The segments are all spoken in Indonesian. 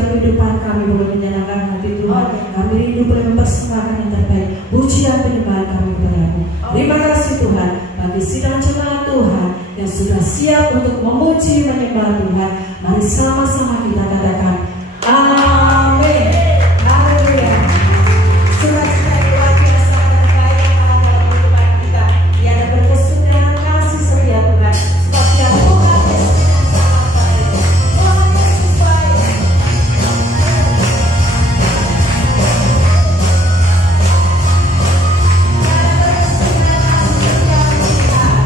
setiap kehidupan kami boleh menyenangkan hati Tuhan. Kami rindu boleh mempersembahkan yang terbaik, pujian penyembahan kami kepadamu. Terima kasih Tuhan bagi sidang jemaat Tuhan yang sudah siap untuk memuji menyembah Tuhan. Mari sama-sama kita katakan amin. Haleluya. Sukacita yang luar biasa dan baik yang ada dalam kehidupan kita. Dia ada berkesudahan kasih setia Tuhan. Sebab dia Tuhan Yesus yang sangat baik. Tuhan Yesus baik. Dia ada berkesudahan kasih setia Tuhan.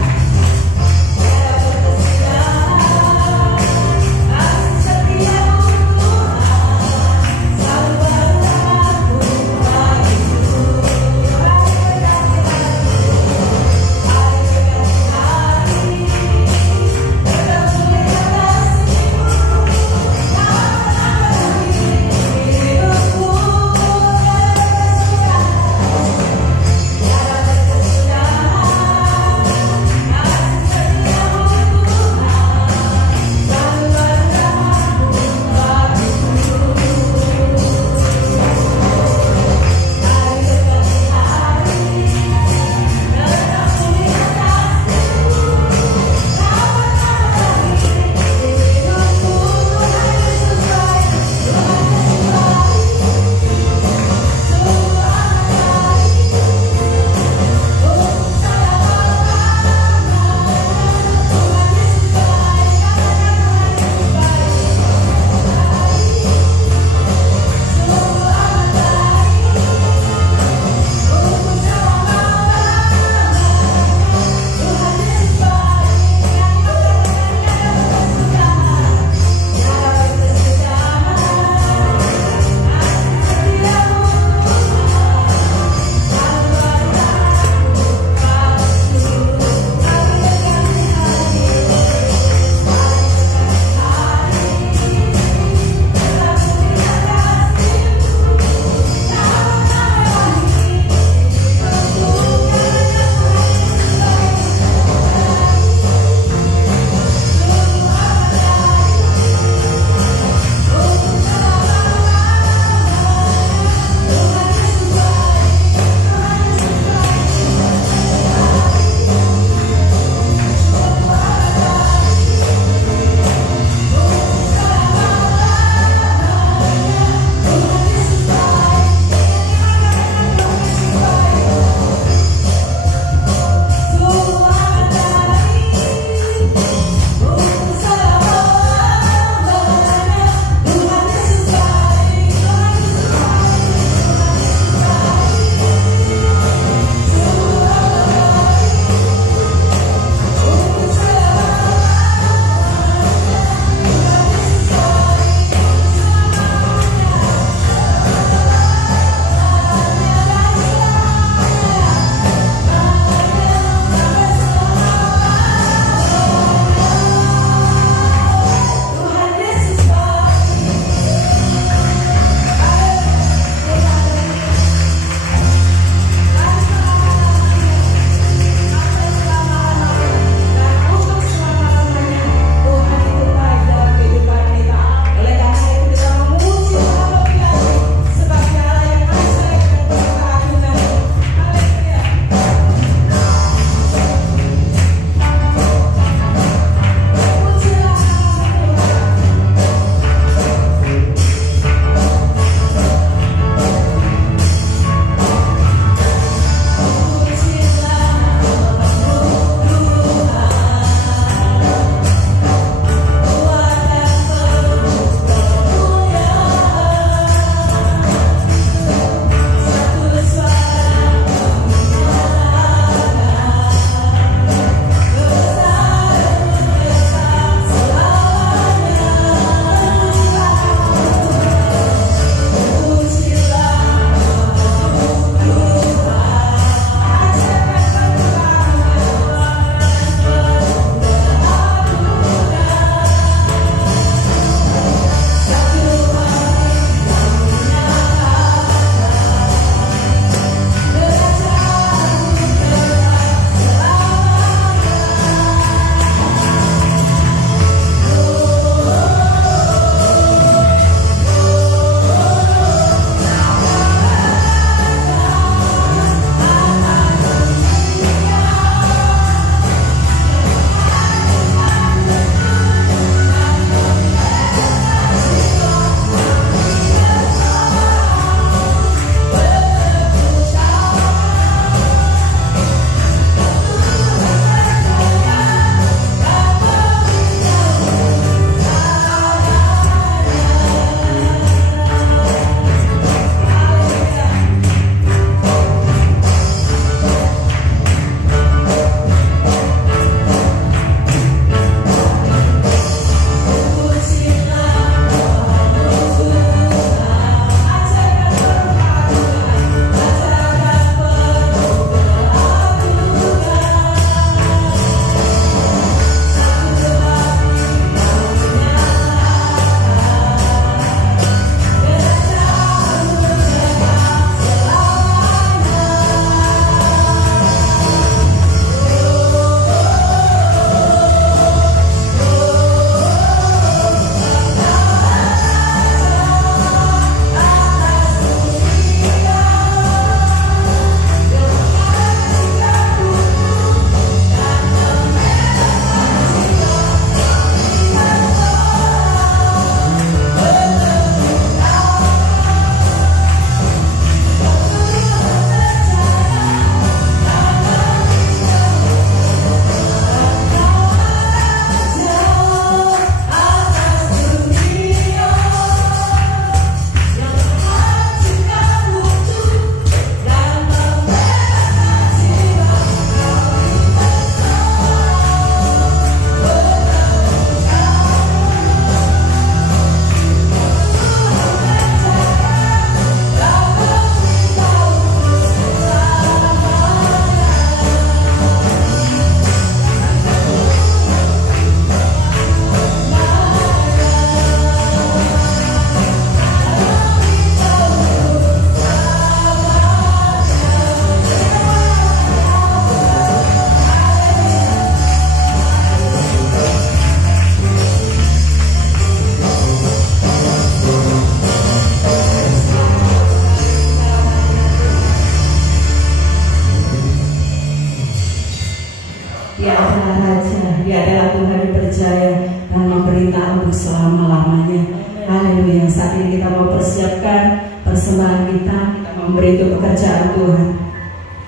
adalah Raja, Dia adalah Tuhan yang percaya dan memerintah untuk selama-lamanya. Haleluya. Saat ini kita mau persiapkan persembahan kita memberi untuk pekerjaan Tuhan.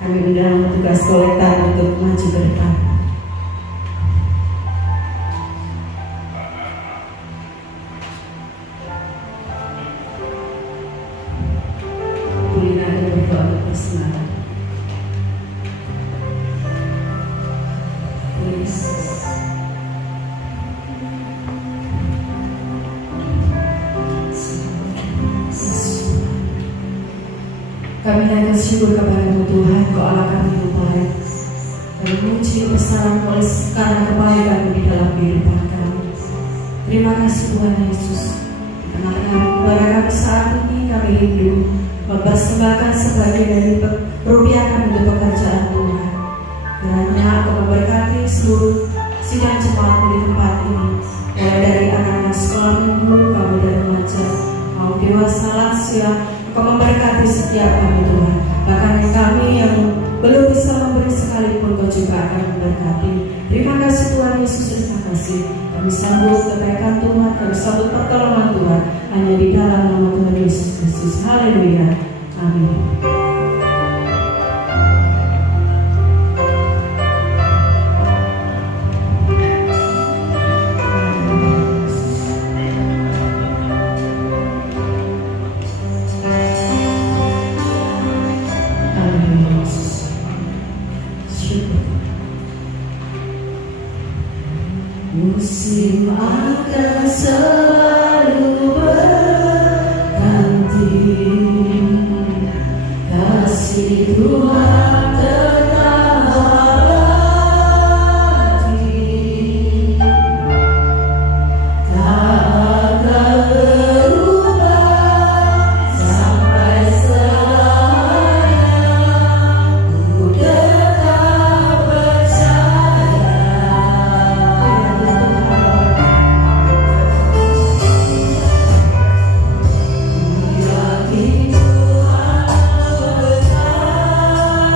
Kami undang petugas kolektor untuk maju ke depan. Kulina dan berdoa untuk persembahan. Kami naikkan syukur kepada-Mu Tuhan, Kau Allah kami yang baik. Kami memuji kebesaran oleh karena kebaikan-Mu di dalam kehidupan kami. Terima kasih Tuhan Yesus. Karena kepada kami saat ini kami rindu mempersembahkan sebagian dari rupiah kami untuk pekerjaan Tuhan. Kiranya Kau memberkati seluruh sidang jemaat di tempat ini, mulai dari anak-anak sekolah minggu, kami dan remaja, mau dewasa lansia. Kau memberkati setiap kami Tuhan. Bahkan kami yang belum bisa memberi sekalipun Kau juga akan memberkati. Terima kasih Tuhan Yesus, terima kasih. Kami sambut kebaikan Tuhan, kami sambut pertolongan Tuhan hanya di dalam nama Tuhan Yesus Kristus. Haleluya. Amin. Musim akan selalu berganti, kasih Tuhan tetap abadi, tak akan berubah sampai selamanya. Ku tetap percaya. Yakin Tuhan berkata.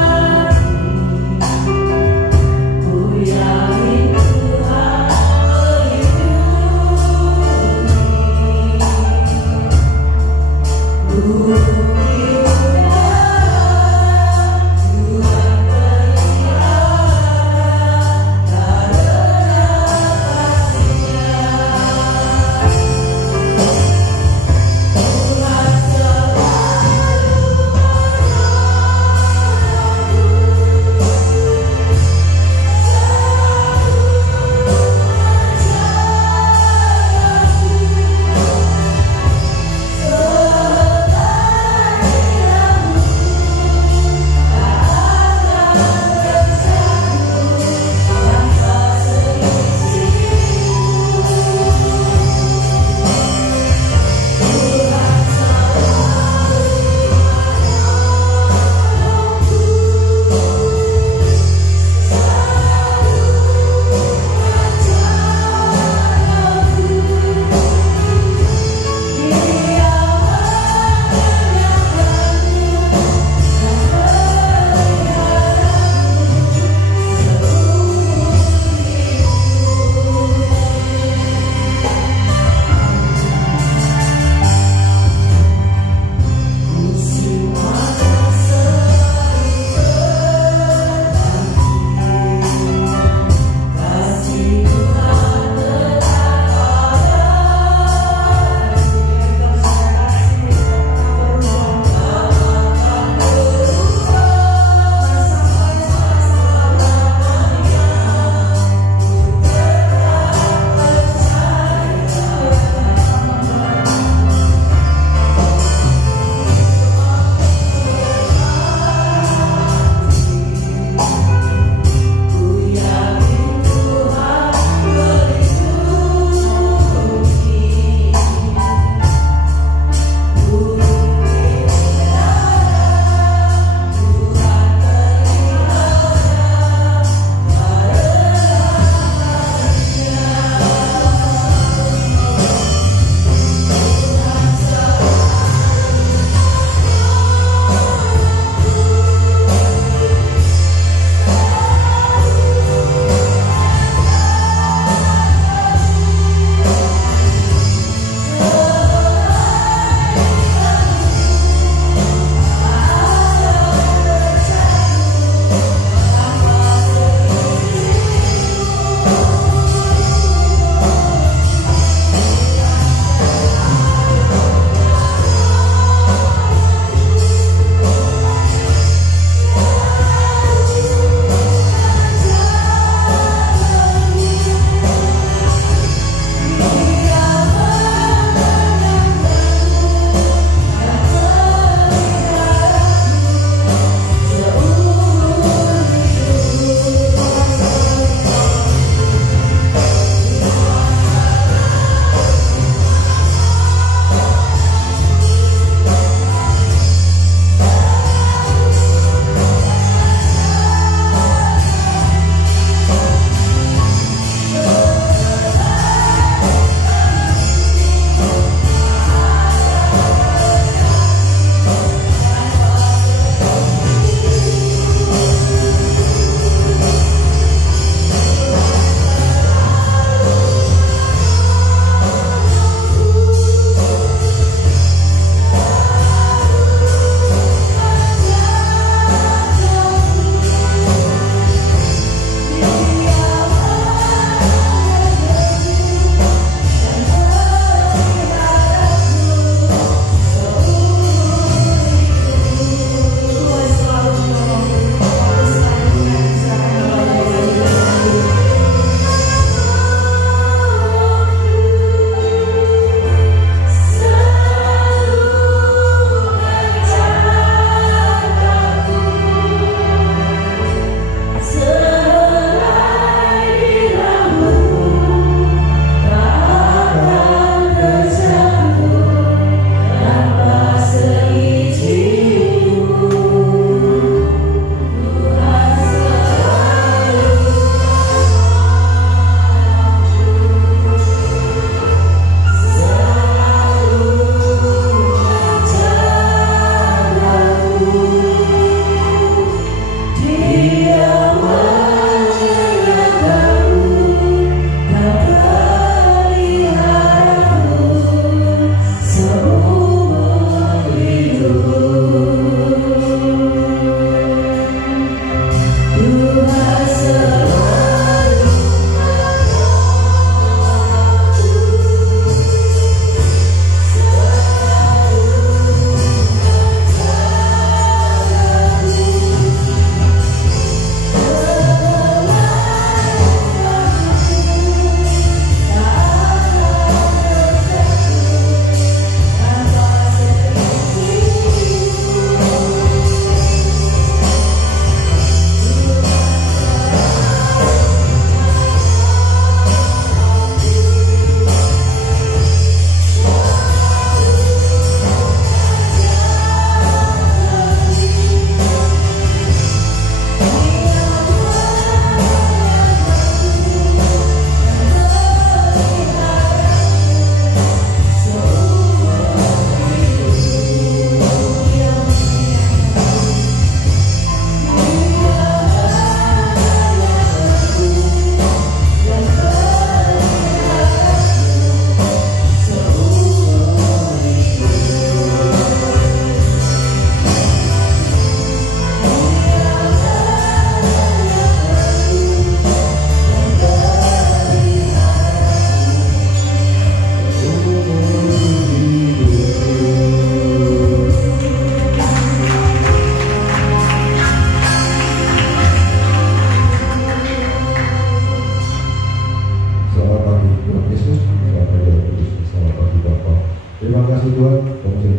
kasih Tuhan,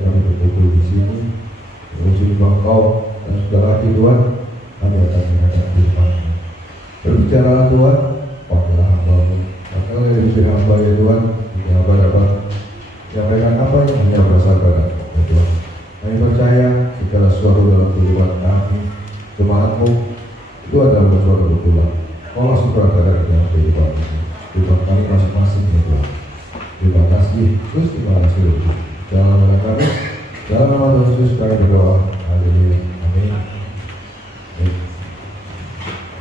kami berkumpul di sini, mengucapkan Engkau dan sudah lagi Tuhan, kami akan menghadap firman-Mu. Berbicara Tuhan, pakailah hamba-Mu, pakailah dari diri hamba ya Tuhan, ini hamba dapat menyampaikan apa yang hanya berasal dari ya Tuhan. Kami percaya segala sesuatu dalam kehidupan kami, kemana-Mu, itu adalah sesuatu betulan. Kau langsung berada di dalam kehidupan ini, kehidupan kami masing-masing ya Tuhan. Terima kasih Yesus, terima kasih Yesus. Dalam nama kami, dalam nama Yesus kami berdoa. Haleluya. Amin.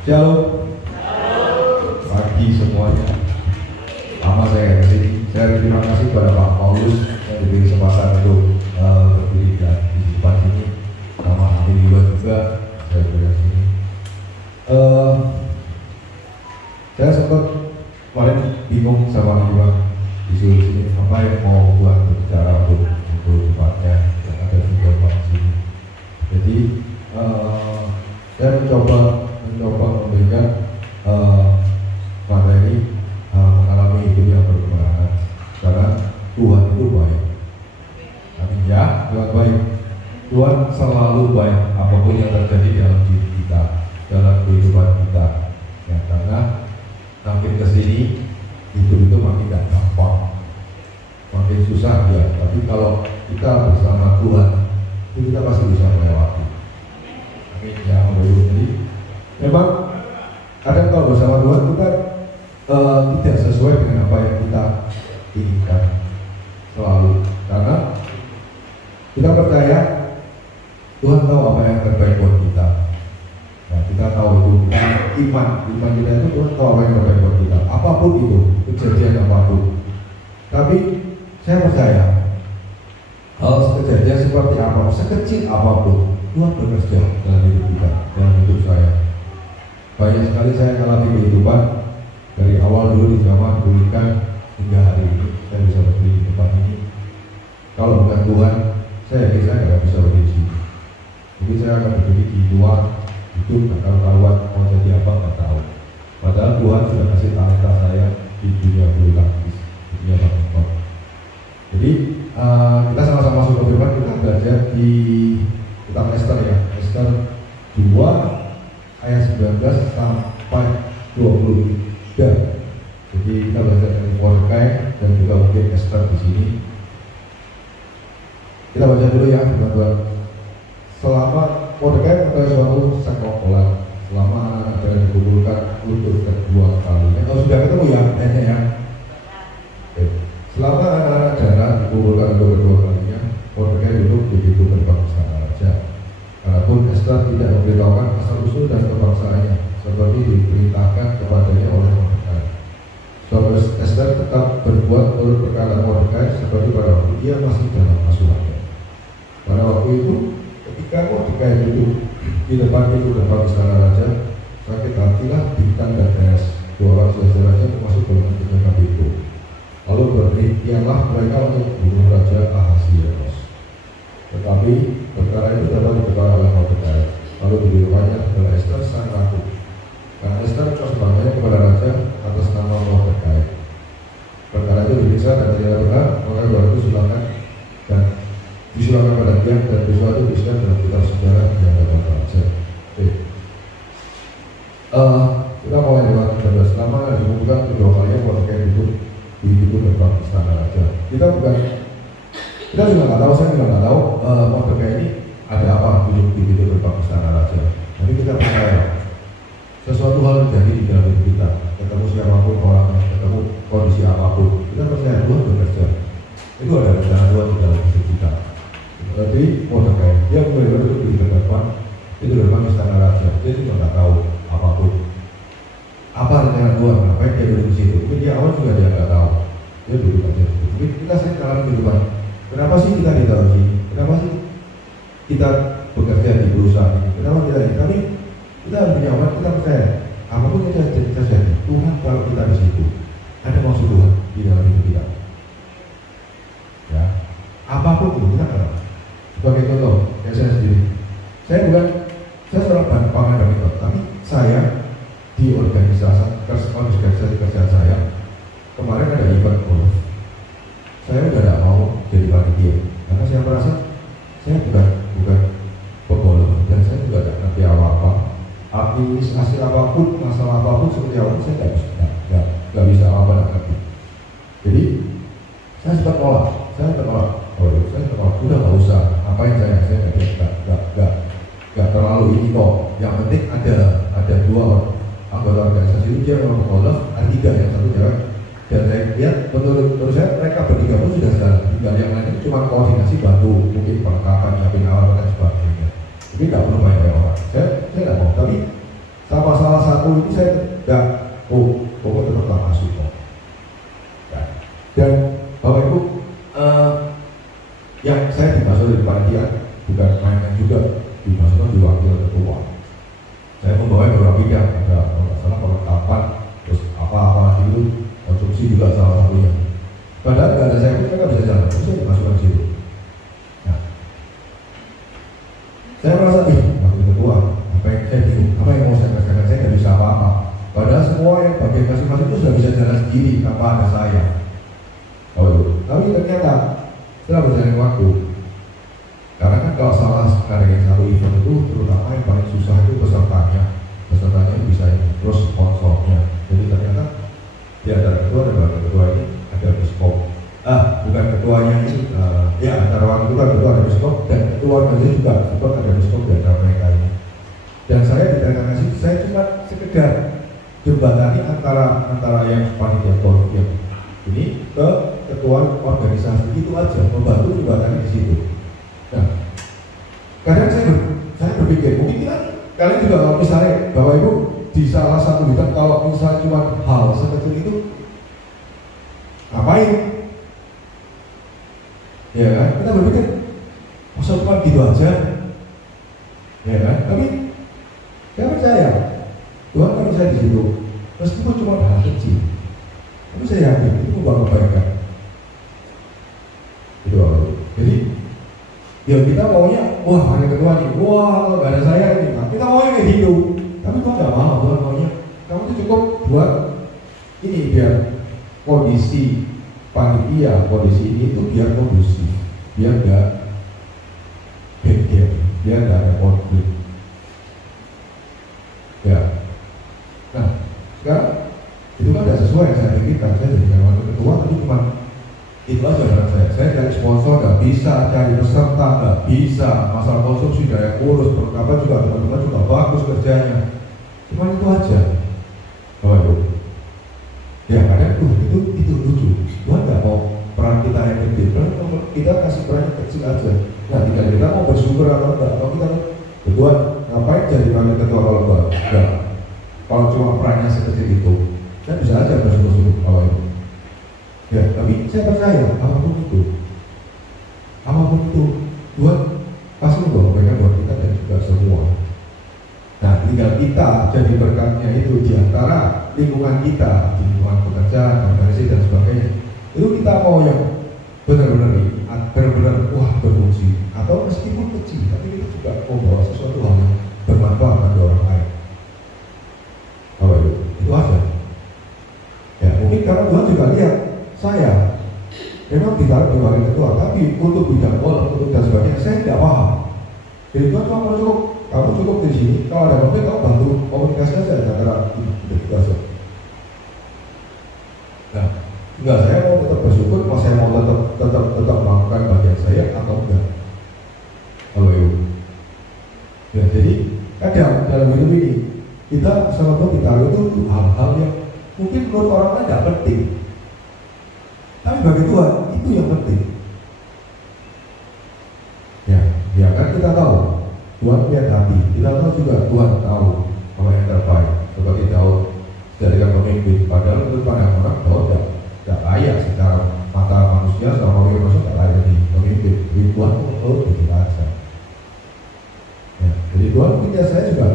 Shalom. Pagi semuanya. Lama saya kesini. Saya terima kasih kepada Pak Paulus yang diberi kesempatan untuk berdiri di depan ini. Nama Abi juga saya beri sini. Saya sempat kemarin bingung sama Ibu disuruh sini apa yang mau buat berbicara untuk tempatnya yang ada di tempat sini. Jadi saya mencoba memberikan materi mengalami hidup yang berkemenangan karena Tuhan itu baik. Amin ya, Tuhan baik. Tuhan selalu baik apapun yang terjadi dalam diri kita, dalam kehidupan kita. Ya, karena makin kesini hidup itu makin gak gampang, makin susah ya. Tapi kalau kita bersama Tuhan, itu kita pasti bisa melewati. Amin ya, jadi memang kadang kalau bersama Tuhan kita tidak sesuai dengan apa yang kita inginkan selalu, karena kita percaya Tuhan tahu apa yang terbaik buat kita. Nah, kita tahu itu, iman kita itu Tuhan tahu apa yang terbaik buat kita, apapun itu, kejadian apapun. Tapi saya percaya hal kejadian seperti apa, sekecil apapun, Tuhan bekerja dalam hidup kita, dalam hidup saya. Banyak sekali saya alami kehidupan dari awal dulu di zaman kuliah hingga hari ini saya bisa berdiri di tempat ini. Kalau bukan Tuhan, saya yakin saya nggak bisa berdiri di sini. Mungkin saya akan berdiri di luar, itu nggak tahu mau jadi apa nggak tahu. Padahal Tuhan sudah kasih talenta saya di dunia bulu tangkis, di dunia badminton. Jadi kita sama-sama masuk ke firman, kita belajar di kitab Ester ya, Ester 2 ayat 19 sampai 23. Jadi kita belajar dari Mordekai dan juga mungkin Ester di sini. Kita baca dulu ya teman-teman. Selama Mordekai mengetahui suatu sekongkolan, selama anak-anak Israel dikumpulkan untuk kedua kalinya. Kalau sudah ketemu ya, ayatnya ya. Oke. Selama anak-anak Israel dikumpulkan untuk kedua kalinya, Mordekai duduk di pintu gerbang istana raja. Adapun Ester tidak memberitahukan asal-usul dan kebangsaannya, seperti diperintahkan kepadanya oleh Mordekai. Sebab Ester tetap berbuat menurut perkataan Mordekai seperti pada waktu ia masih dalam asuhannya. Pada waktu itu, ketika Mordekai duduk di depan pintu gerbang istana raja, sakit hatilah Bigtan dan Teres, dua orang saudara raja masuk ke dalam penjaga pintu. Lalu berikhtiarlah mereka untuk membunuh Raja Ahasiweros. Tetapi perkara itu dapat diketahui oleh Mordekai. Lalu diberikannya kepada Ester sang ratu. Karena Ester persembahannya kepada raja atas nama Mordekai. Perkara itu diperiksa dan tidak benar, maka baru itu silakan dan disulangkan pada dia, dan peristiwa itu dituliskan dalam kitab sejarah yang dapat raja. Oke. Kita mulai dengan 13. Selama dikumpulkan kedua kalinya Mordekai itu di pintu gerbang istana raja. Kita juga nggak tahu, saya juga nggak tahu Mordekai ini ada apa duduk di pintu gerbang istana raja. Jadi kita percaya sesuatu hal terjadi di dalam hidup kita, ketemu siapapun orangnya, ketemu kondisi apapun, kita percaya Tuhan bekerja. Itu ada rencana Tuhan di dalam hidup kita. Jadi Mordekai dia mulai duduk di gerbang itu gerbang istana raja. Dia juga nggak tahu apapun. Apa rencana Tuhan? Ngapain dia duduk di situ? Mungkin dia awal juga dia nggak tahu. Dia duduk aja. Tapi kita sering dalam kehidupan. Kenapa sih kita ditaruh sini? Kenapa sih kita bekerja di perusahaan ini? Kenapa kita ini? Tapi kita punya umat, kita percaya apapun yang terjadi, Tuhan kalau kita di situ ada maksud Tuhan di dalam hidup kita. Ya, apapun itu kita tahu. Sebagai contoh, ya saya sendiri, saya seorang pengajar badminton, tapi saya di organisasi kerjaan saya seperti awal saya nggak bisa apa lagi. Jadi saya sempat nolak. Udah nggak usah, ngapain saya nggak terlalu ini kok. Yang penting ada dua anggota organisasi itu, dia memang menolak, ada tiga, yang satu cewek. Dan saya lihat menurut saya mereka bertiga pun sudah jalan. Tinggal yang lain itu cuma koordinasi, bantu mungkin perlengkapan, nyiapin alat dan sebagainya. Jadi nggak perlu banyak orang. Saya nggak mau. Tapi sama salah satu ini saya nggak, pokoknya tetap masuk kok. Dan Bapak Ibu, yang saya dimasukkan di panitia bukan main-main juga, dimasukkan di wakil ketua. Saya membawa beberapa bidang, ada masalah perlengkapan, terus apa-apa itu, konsumsi juga salah satunya. Padahal nggak ada saya pun mereka bisa jalan, terus saya dimasukkan di situ. Nah, saya merasa wakil ketua, saya bingung, apa yang mau saya kerjakan, saya nggak bisa apa-apa. Padahal semua yang bagian masing-masing itu sudah bisa jalan sendiri tanpa ada saya. Tapi ternyata setelah berjalan waktu, karena kan kalau salah ngadain satu event itu, terutama yang paling susah itu pesertanya bisa ini, terus sponsornya. Jadi ternyata di antara ketua dan wakil ketua ini ada biskop, bukan ketuanya ini, ya antara wakil ketua ada biskop dan ketua organisasi juga sempat ada biskop di antara mereka ini. Dan saya di tengah situ, saya cuma sekedar jembatani antara yang panitia yang ini ke ketua organisasi, itu aja, membantu jembatani di situ. Nah, kadang saya berpikir, mungkin kalian juga kalau misalnya Bapak Ibu di salah satu bidang, kalau misalnya cuma hal sekecil itu, ngapain? Ya kan? Kita berpikir, masa cuma gitu aja? Ya kan? Tapi saya percaya Tuhan kan saya di situ, meskipun cuma hal kecil, tapi saya yakin itu membawa kebaikan. Itu apa? Jadi ya kita maunya, wah ada ketua nih, wah nggak ada saya nih. Nah, kita maunya kayak gitu, tapi Tuhan nggak mau. Tuhan maunya kamu tuh cukup buat ini, biar kondisi panitia, kondisi ini tuh biar kondusif, biar nggak beda, biar nggak ada konflik. Ya, nah sekarang itu kan tidak sesuai yang saya pikirkan. Saya jadi wakil ketua, tapi cuma itu aja dengan saya cari sponsor nggak bisa, cari peserta nggak bisa, masalah konsumsi daya kurus, perlengkapan juga teman-teman juga bagus kerjanya, cuma itu aja. Itu ya kadang itu lucu. Tuhan nggak mau peran kita yang gede, kita kasih peran yang kecil aja. Nah tinggal kita mau bersyukur atau enggak. Kalau kita Tuhan ngapain jadi wakil ketua kalau enggak, kalau cuma perannya sekecil itu, saya bisa aja bersyukur kalau itu. Ya, tapi saya percaya apapun itu, Tuhan pasti membawa kebaikan buat kita dan juga semua. Nah, tinggal kita jadi berkatnya itu di antara lingkungan kita, di lingkungan pekerjaan, organisasi dan sebagainya. Itu kita mau yang benar-benar wah berfungsi, atau meskipun kecil, tapi kita juga membawa sesuatu hal yang bermanfaat bagi orang lain. Itu aja. Ya, mungkin karena Tuhan juga lihat saya memang ditaruh di wakil ketua, tapi untuk bidang untuk dan sebagainya saya tidak paham. Jadi Tuhan kamu cukup di sini. Kalau ada konflik kamu bantu komunikasi saja antara kita saja. Nah, enggak, saya mau tetap bersyukur, saya mau tetap melakukan bagian saya atau enggak. Kalau itu, ya jadi kadang dalam hidup ini kita sama Tuhan ditaruh itu hal-hal yang mungkin menurut orang lain tidak penting. Tapi bagi Tuhan itu yang penting. Ya kan kita tahu Tuhan lihat hati. Kita tahu juga Tuhan tahu apa yang terbaik. Seperti Daud dijadikan pemimpin. Padahal menurut pandang orang Daud tidak layak secara mata manusia, sama orang manusia tidak layak jadi pemimpin. Jadi Tuhan menurut begitu aja. Ya, jadi Tuhan mungkin saya juga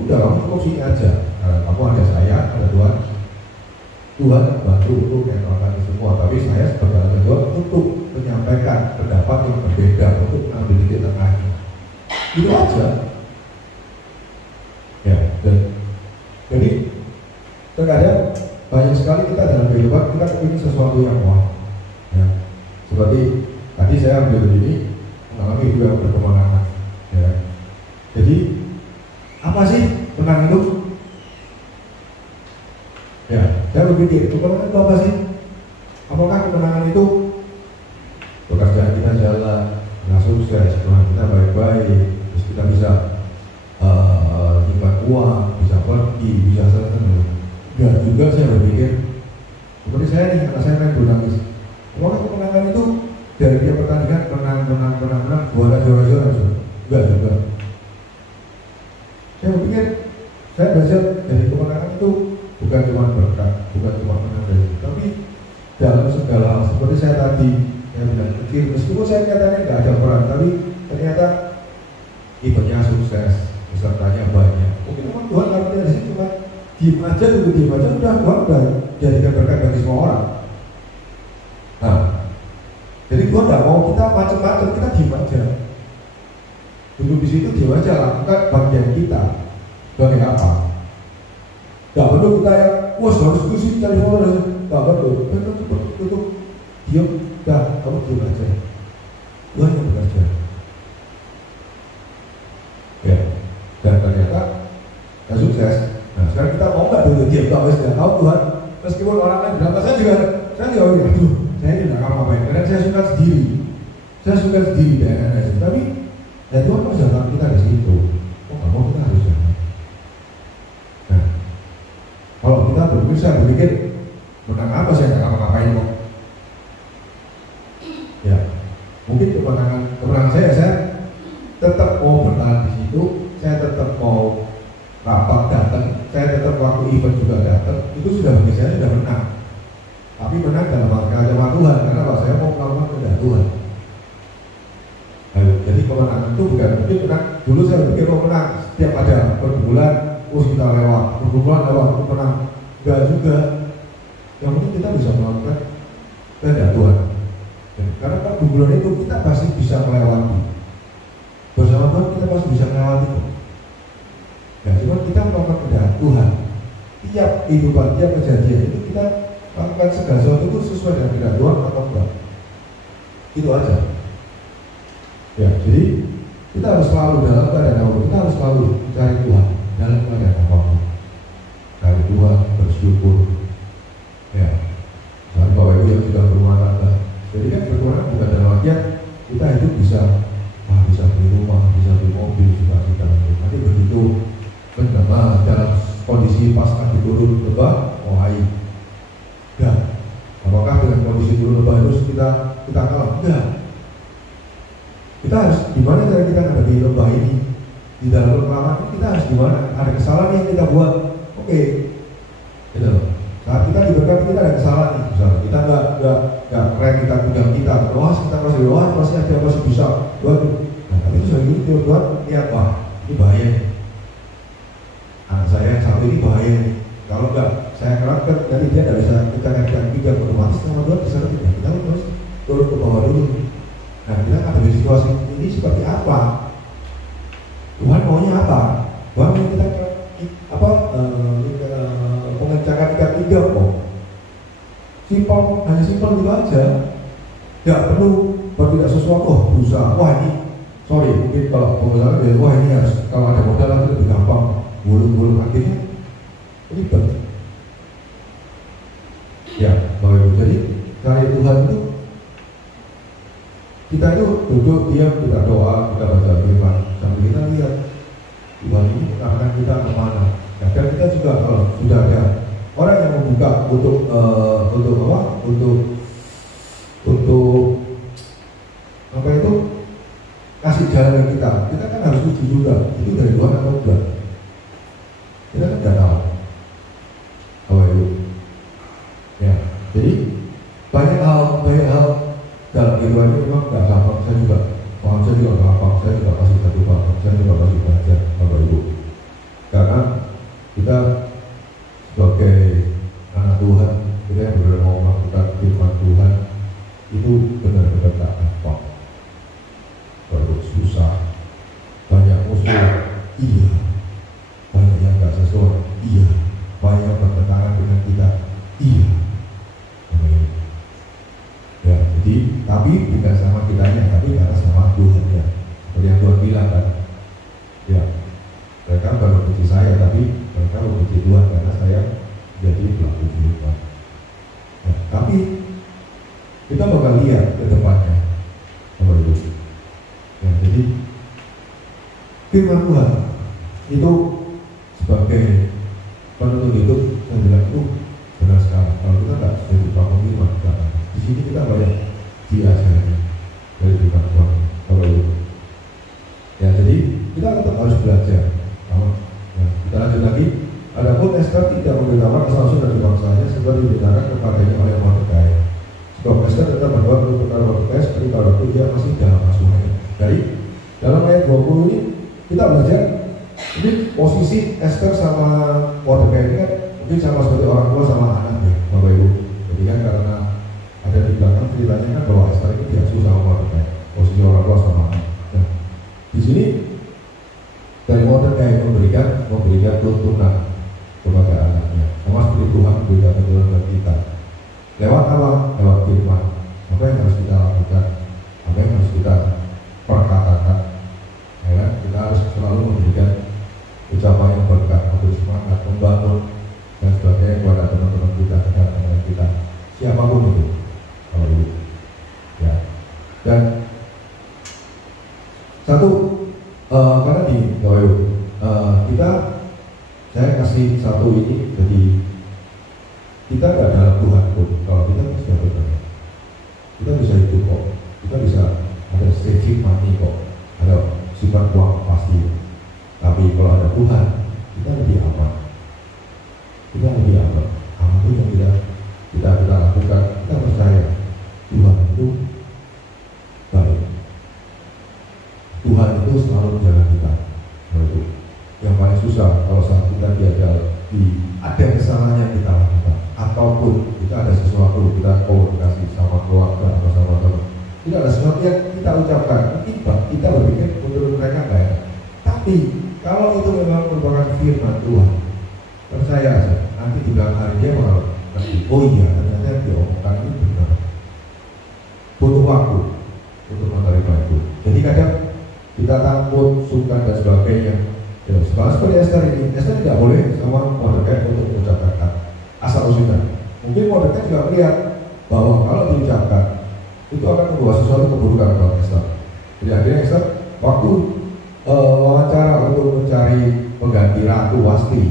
udah kamu cukup sini aja. Kamu ada saya, ada Tuhan. Tuhan bantu untuk mengenalkan semua, tapi saya sebagai Tuhan untuk menyampaikan pendapat yang berbeda, untuk mengambil titik tengahnya. Itu aja. Ya, dan jadi terkadang banyak sekali kita dalam kehidupan kita ingin sesuatu yang wah. Ya, seperti tadi saya ambil ini mengalami hidup yang berkemenangan. Ya, jadi apa sih tenang itu? berpikir, kemenangan itu apa sih? Apakah kemenangan itu pekerjaan kita jalan, kita sukses, kita baik-baik, terus kita bisa nyimpan uang, bisa pergi, bisa senang. Dan juga saya berpikir, seperti saya nih, anak saya main bulu tangkis. Apakah kemenangan itu dari dia pertandingan menang, juara. Enggak juga. Saya berpikir, saya belajar dari kemenangan itu bukan cuma berkat, bukan cuma menang dari itu, tapi dalam segala hal. Seperti saya tadi, saya bilang kecil, meskipun saya nyatanya nggak ada peran, tapi ternyata eventnya sukses, pesertanya banyak. Mungkin memang Tuhan artinya di sini cuma diem aja, udah Tuhan udah jadikan berkat bagi semua orang. Nah, jadi Tuhan nggak mau kita macam-macam, kita diem aja. Duduk di situ diem aja, lakukan bagian kita. Sebagai apa? Gak perlu kita yang harus diskusi cari orang, gak perlu. Kita tutup, diam, kamu diam aja. Tuhan yang bekerja. Ya, dan ternyata kita sukses. Nah, sekarang kita mau nggak dulu diam? Kalau sudah tahu Tuhan, meskipun orang lain bilang, saya juga, aduh, saya ini nggak ngapain. Karena saya suka sendiri dengan aja. Tapi ya Tuhan mengajarkan kita di situ. Nggak mau kita harus jalan. Nah, kalau kita berpikir menang apa, saya nggak ngapa-ngapain kok. Ya, mungkin kemenangan saya tetap mau bertahan di situ, saya tetap mau rapat datang, saya tetap waktu event juga datang. Itu sudah bagi saya sudah menang. Tapi menang dalam agama Tuhan, karena kalau saya mau melakukan kehendak Tuhan. Jadi kemenangan itu bukan mungkin menang. Dulu saya pikir mau menang setiap ada perbulan, kita lewat, menang. Enggak juga. Yang penting kita bisa melakukan kehendak Tuhan. Karena perbulan itu kita pasti bisa melewati. Bersama Tuhan kita pasti bisa melewati. Ya, cuma kita melakukan kehendak Tuhan. Tiap kehidupan, tiap kejadian itu kita lakukan segala sesuatu itu sesuai dengan kehendak Tuhan atau enggak. Itu aja. Ya, jadi kita harus selalu dalam keadaan apapun, kita harus selalu mencari Tuhan dalam keadaan apapun. Cari Tuhan, bersyukur. Ya, soalnya Bapak Ibu yang sudah berumah tangga, jadi kan berkurang bukan dalam artian kita hidup bisa beli rumah, bisa beli mobil, cita-cita. Nanti begitu menambah dalam kondisi pas nanti turun lebah, air. Enggak. Apakah dengan kondisi turun lebah terus kita kalah? Enggak. Kita harus gimana cara kita menghadapi lembah ini di dalam pengalaman kita harus gimana? Ada kesalahan yang kita buat, oke, gitu. Saat kita diberkati kita ada kesalahan nih, misalnya kita nggak keren, kita pegang kita masih ada masih bisa buat. Nah, tapi itu sudah gitu Tuhan lihat, wah ini bahaya. Anak saya yang satu ini bahaya. Kalau nggak saya kerapkan nanti dia nggak bisa kita pijak otomatis sama Tuhan bisa kita terus turun ke bawah dulu. Nah, kita ada di situasi ini seperti apa? Tuhan maunya apa? Tuhan mau kita mengerjakan tiga kok. Hanya simpel gitu aja. Tidak perlu bertindak sesuatu. Berusaha. Wah ini, mungkin kalau pengusaha dia, wah ini harus kalau ada modal lagi lebih gampang. Bulu akhirnya ribet. Ya, Bapak Ibu. Jadi cari Tuhan itu. Kita itu duduk diam, kita doa, kita baca firman, sambil kita lihat Tuhan ini mengarahkan kita kemana. Dan kita juga kalau sudah ada orang yang membuka untuk apa itu kasih jalan ke kita kan harus uji juga itu dari Tuhan atau enggak. Kita kan tidak tahu. Bapak Ibu. Ya, jadi banyak hal dalam kehidupan itu memang nggak gampang. Saya juga gampang, saya juga masih satu gampang, saya juga masih belajar, Bapak Ibu. Karena kita sebagai anak Tuhan, kita yang benar mau melakukan firman Tuhan itu benar-benar tak gampang. Bapak Ibu, susah, banyak musuh, iya, banyak yang nggak sesuai, iya, banyak yang bertentangan dengan kita, iya. Ya, jadi tapi bukan sama kita Tapi kita bakal lihat ke depannya. Ya, jadi firman Tuhan itu sebagai penuntun hidup yang bilang itu benar sekali. Kalau kita nggak jadi paham firman Tuhan, di sini kita banyak diajari dari firman Tuhan. Ya, jadi kita tetap harus belajar. Nah, kita lanjut lagi. Adapun Esther tidak memberitahukan asal-usul dari bangsanya seperti diberitakan kepadanya oleh Mordekai. Sebab Esther tetap berdoa untuk perkara Mordekai seperti pada waktu dia masih dalam asuhannya. Dari dalam ayat 20 ini kita belajar ini posisi Esther sama Mordekai ini kan mungkin sama seperti orang tua sama anak ya, Bapak Ibu. Jadi kan karena ada di belakang ceritanya kan bahwa Esther itu diasuh sama Mordekai, posisi orang tua sama anak. Nah, di sini dari Mordekai memberikan tuntunan kepada anaknya. Sama seperti Tuhan memberikan tuntunan kepada kita. Lewat apa? Lewat firman. Apa yang harus kita lakukan? Apa yang harus kita perkatakan? Ya kan? Kita harus selalu memberikan ucapan yang berkat, memberi semangat, membangun dan sebagainya kepada teman-teman kita, teman-teman kita, siapapun itu. Kalau itu, ya. Dan satu, karena di kita, saya kasih satu ini, jadi kita nggak dalam Tuhan pun, kalau kita bisa berdoa, kita bisa hidup kok, kita bisa ada saving money kok, ada simpan uang pasti. Tapi kalau ada Tuhan, kita lebih aman, apapun yang kita lakukan, kita percaya Tuhan itu baik, Tuhan itu selalu menjaga kita. Yang paling susah kalau saat kita ada kesalahan yang kita lakukan, ataupun kita ada sesuatu kita komunikasi sama keluarga atau sama teman, tidak ada sesuatu yang kita ucapkan, mungkin kita berpikir menurut mereka nggak enak. Tapi kalau itu memang merupakan firman Tuhan, percaya aja nanti di belakang hari dia bakal ngerti, oh iya ternyata yang diomongkan ini benar. Butuh waktu untuk menerima itu. Jadi kadang kita takut, sungkan dan sebagainya. Ya, seperti Esther ini, Esther tidak boleh sama Mordekai untuk mengucapkan asal-usulnya. Mungkin Mordekai juga melihat bahwa kalau diucapkan itu akan membawa sesuatu keburukan buat Esther. Jadi akhirnya Esther waktu wawancara untuk mencari pengganti ratu Wasti,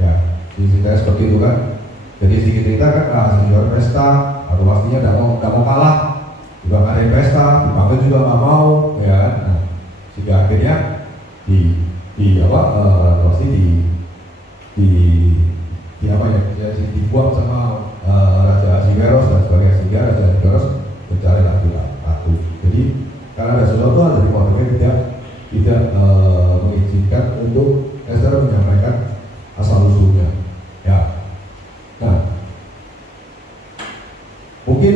ya, ceritanya seperti itu kan. Jadi sedikit cerita kan, sejualan pesta, ratu Wastinya tidak mau kalah, juga nggak ada pesta, dipanggil juga nggak mau, ya. Nah, sehingga akhirnya dibuang sama Raja Ahasveros dan sebagainya, sehingga Raja Ahasveros mencari ratu. Jadi karena ada sesuatu dari Mordekai tidak mengizinkan untuk Esther menyampaikan asal-usulnya. Ya. Nah, mungkin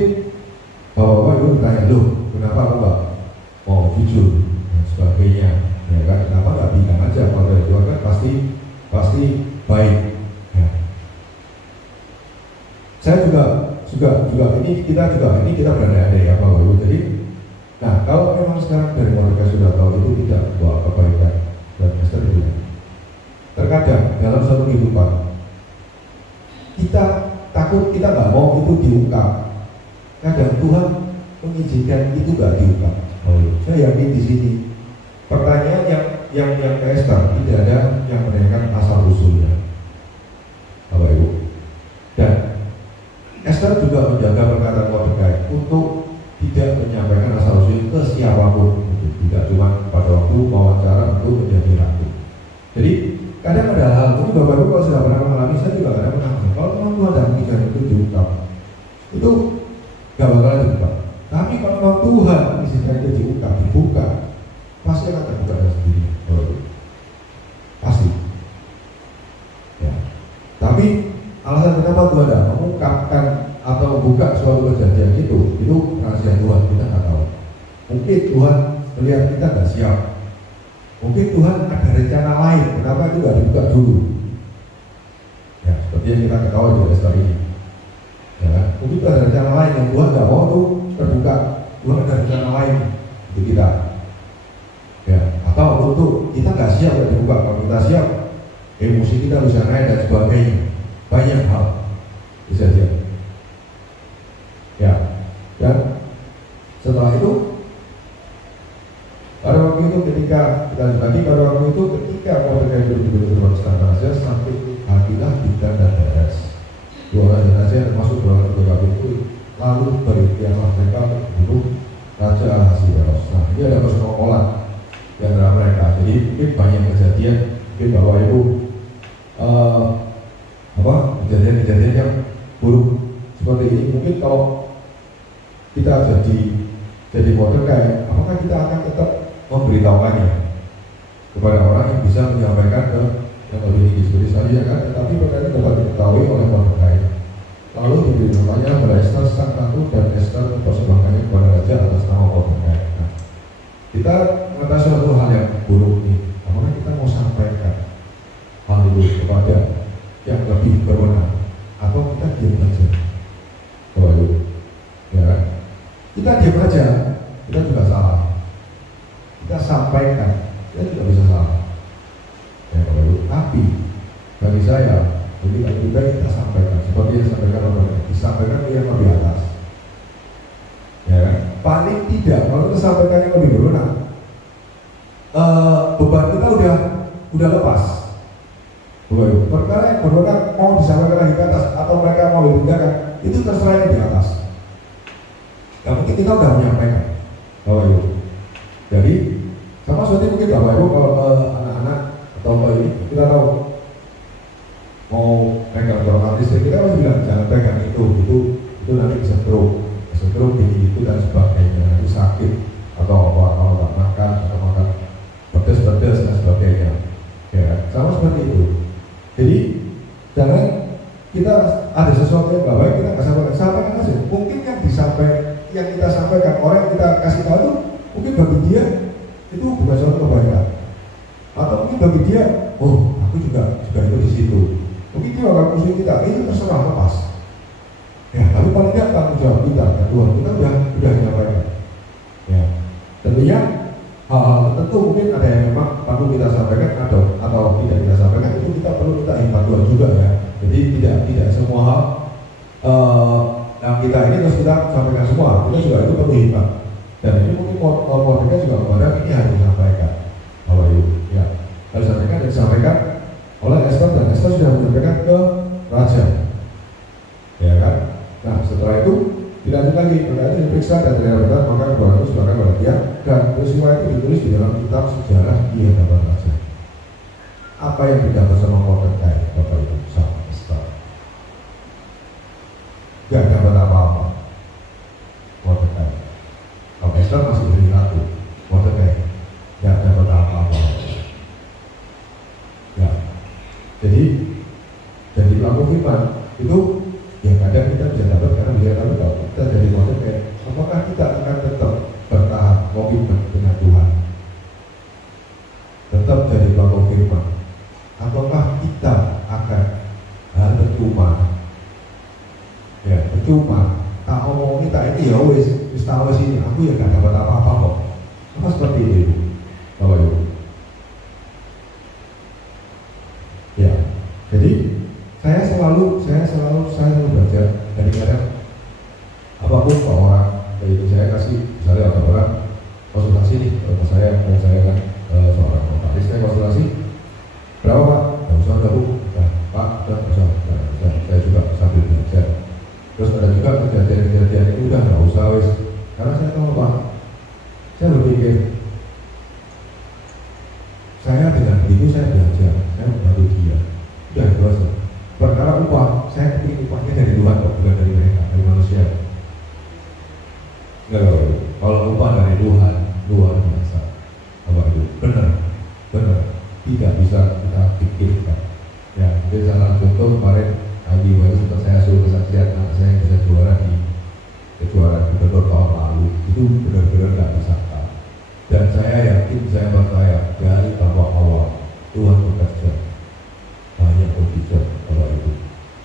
Bapak-bapak itu bertanya, loh, kenapa Bapak mau jujur dan sebagainya? Ya kan, kenapa nggak bilang aja kalau dari Tuhan kan pasti baik. Ya. Saya juga ini kita berandai-andai ya Bapak Ibu. Jadi, nah kalau memang sekarang dari Mordekai sudah tahu itu tidak membawa kebaikan dan Esther bilang, terkadang dalam suatu kehidupan kita takut, kita nggak mau itu diungkap. Kadang Tuhan mengizinkan itu nggak diungkap. Saya yakin di sini pertanyaan yang ke Esther tidak ada yang menanyakan asal usulnya, Bapak Ibu. Dan Esther juga menjaga perkataan Mordekai untuk tidak menyampaikan asal usul ke siapapun, tidak cuma pada waktu wawancara untuk menjadi ratu. Jadi kadang ada hal ini Bapak Ibu kalau sudah pernah mengalami, saya juga kadang pernah. Kalau memang Tuhan ada mengizinkan itu diungkap, itu gak bakalan diungkap. Tapi kalau memang Tuhan mengizinkan itu dibuka, pasti akan terbuka dengan sendiri. Pasti. Ya. Tapi alasan kenapa Tuhan tidak mengungkapkan atau membuka suatu kejadian itu rahasia Tuhan, kita nggak tahu. Mungkin Tuhan melihat kita nggak siap. Mungkin Tuhan ada rencana lain, kenapa itu nggak dibuka dulu? Ya, seperti yang kita ketahui di Esther ini. Ya, mungkin ada rencana lain yang Tuhan nggak mau tuh terbuka. Tuhan ada rencana lain untuk kita. Ya, atau untuk kita nggak siap untuk dibuka. Kalau kita siap, emosi kita bisa naik dan sebagainya. Banyak hal bisa siap. lalu berikhtiarlah mereka untuk membunuh Raja Ahasiweros. Nah, ini ada persekongkolan di antara mereka. Jadi mungkin banyak kejadian, mungkin Bapak Ibu kejadian-kejadian yang buruk seperti ini. Mungkin kalau kita jadi Mordekai, apakah kita akan tetap memberitahukannya kepada orang yang bisa menyampaikan ke yang lebih tinggi seperti saya kan? Tetapi perkara ini dapat diketahui oleh Mordekai. Lalu diberi namanya kepada Ester sang ratu, dan Ester mempersembahkannya kepada raja atas nama Mordekai. Nah, kita mengetahui suatu hal yang buruk ini, apakah kita mau sampaikan hal itu kepada yang lebih berwenang, atau kita diam aja? Ya, kita diam aja, kita juga salah. Kita sampaikan, kita juga bisa salah. Ya, tapi bagi saya, jadi lebih baik kita sampaikan seperti yang disampaikan oleh disampaikan yang lebih atas. Ya, paling tidak kalau kita sampaikan yang lebih berwenang, beban kita udah lepas. Perkara yang berwenang mau disampaikan lagi ke atas atau mereka mau ditinggalkan, itu terserah yang di atas. Yang mungkin kita udah menyampaikan, Bapak Ibu. Jadi sama seperti mungkin Bapak Ibu kalau anak-anak atau ini kita tahu mau pegang golongan listrik, kita masih bilang jangan pegang itu nanti bisa stroke itu dan sebagainya, nanti sakit atau apa kalau nggak makan atau makan pedas dan sebagainya. Ya, sama seperti itu. Jadi jangan kita ada sesuatu yang nggak baik kita nggak sampaikan aja. Mungkin yang kita sampaikan orang yang kita kasih tahu itu mungkin bagi dia itu bukan suatu kebaikan, atau mungkin bagi dia aku juga itu di situ. Mungkin dia akan musuh kita, itu terserah, lepas. Ya, tapi paling tidak tanggung jawab kita, ya Tuhan, kita udah menyampaikan. Ya, tentunya hal-hal tertentu mungkin ada yang memang perlu kita sampaikan atau tidak kita sampaikan, itu kita perlu minta hikmat Tuhan juga ya. Jadi tidak semua hal yang kita ini terus kita sampaikan semua, kita juga itu perlu hikmat. Dan ini mungkin Mordekai juga kepada ini harus disampaikan. Bapak Ibu, ya harus disampaikan oleh Ester, dan Ester sudah menyampaikan ke raja, ya kan? Nah setelah itu dilanjut lagi, perkara itu diperiksa dan ternyata benar, maka kebenaran itu sebagai kepada dia, dan peristiwa itu ditulis di dalam kitab sejarah di hadapan raja. Apa yang didapat sama Mordekai, Bapak Ibu, sama Ester? Gak dapat apa-apa. Mordekai, kalau Ester masih beri ratu, Mordekai gak dapat apa-apa. Ya, jadi pelaku firman itu yang kadang kita bisa dapat karena bisa tahu kalau kita jadi Mordekai, apakah kita akan tetap bertahan komitmen dengan Tuhan, tetap jadi pelaku firman, ataukah kita akan percuma, tak ngomongin tak ini ya wis tahu sini, aku ya gak dapat apa-apa kok. Apa seperti itu, Bapak Ibu? Ya, jadi saya selalu belajar dari kadang apapun ke orang, yaitu saya kasih misalnya ada orang konsultasi nih, kalau saya kan seorang notaris, saya konsultasi berapa Pak? Nggak usah Bu, Pak, nggak usah, saya juga sambil belajar. Terus ada juga kejadian itu udah nggak usah wis, karena saya tahu Pak, saya berpikir saya dengan begitu saya belajar, saya membantu dia, udah itu aja. Perkara upah, saya ingin upahnya dari Tuhan kok, bukan dari mereka, dari manusia. Enggak, kalau upah dari Tuhan luar biasa, Bapak Ibu, benar, tidak bisa kita pikirkan. Ya, jadi salah contoh kemarin lagi waktu sempat saya suruh kesaksian anak saya yang bisa juara di kejuaraan gubernur tahun lalu, itu benar-benar nggak disangka. Dan saya yakin, saya percaya dari awal Tuhan bekerja banyak mujizat, Bapak Ibu.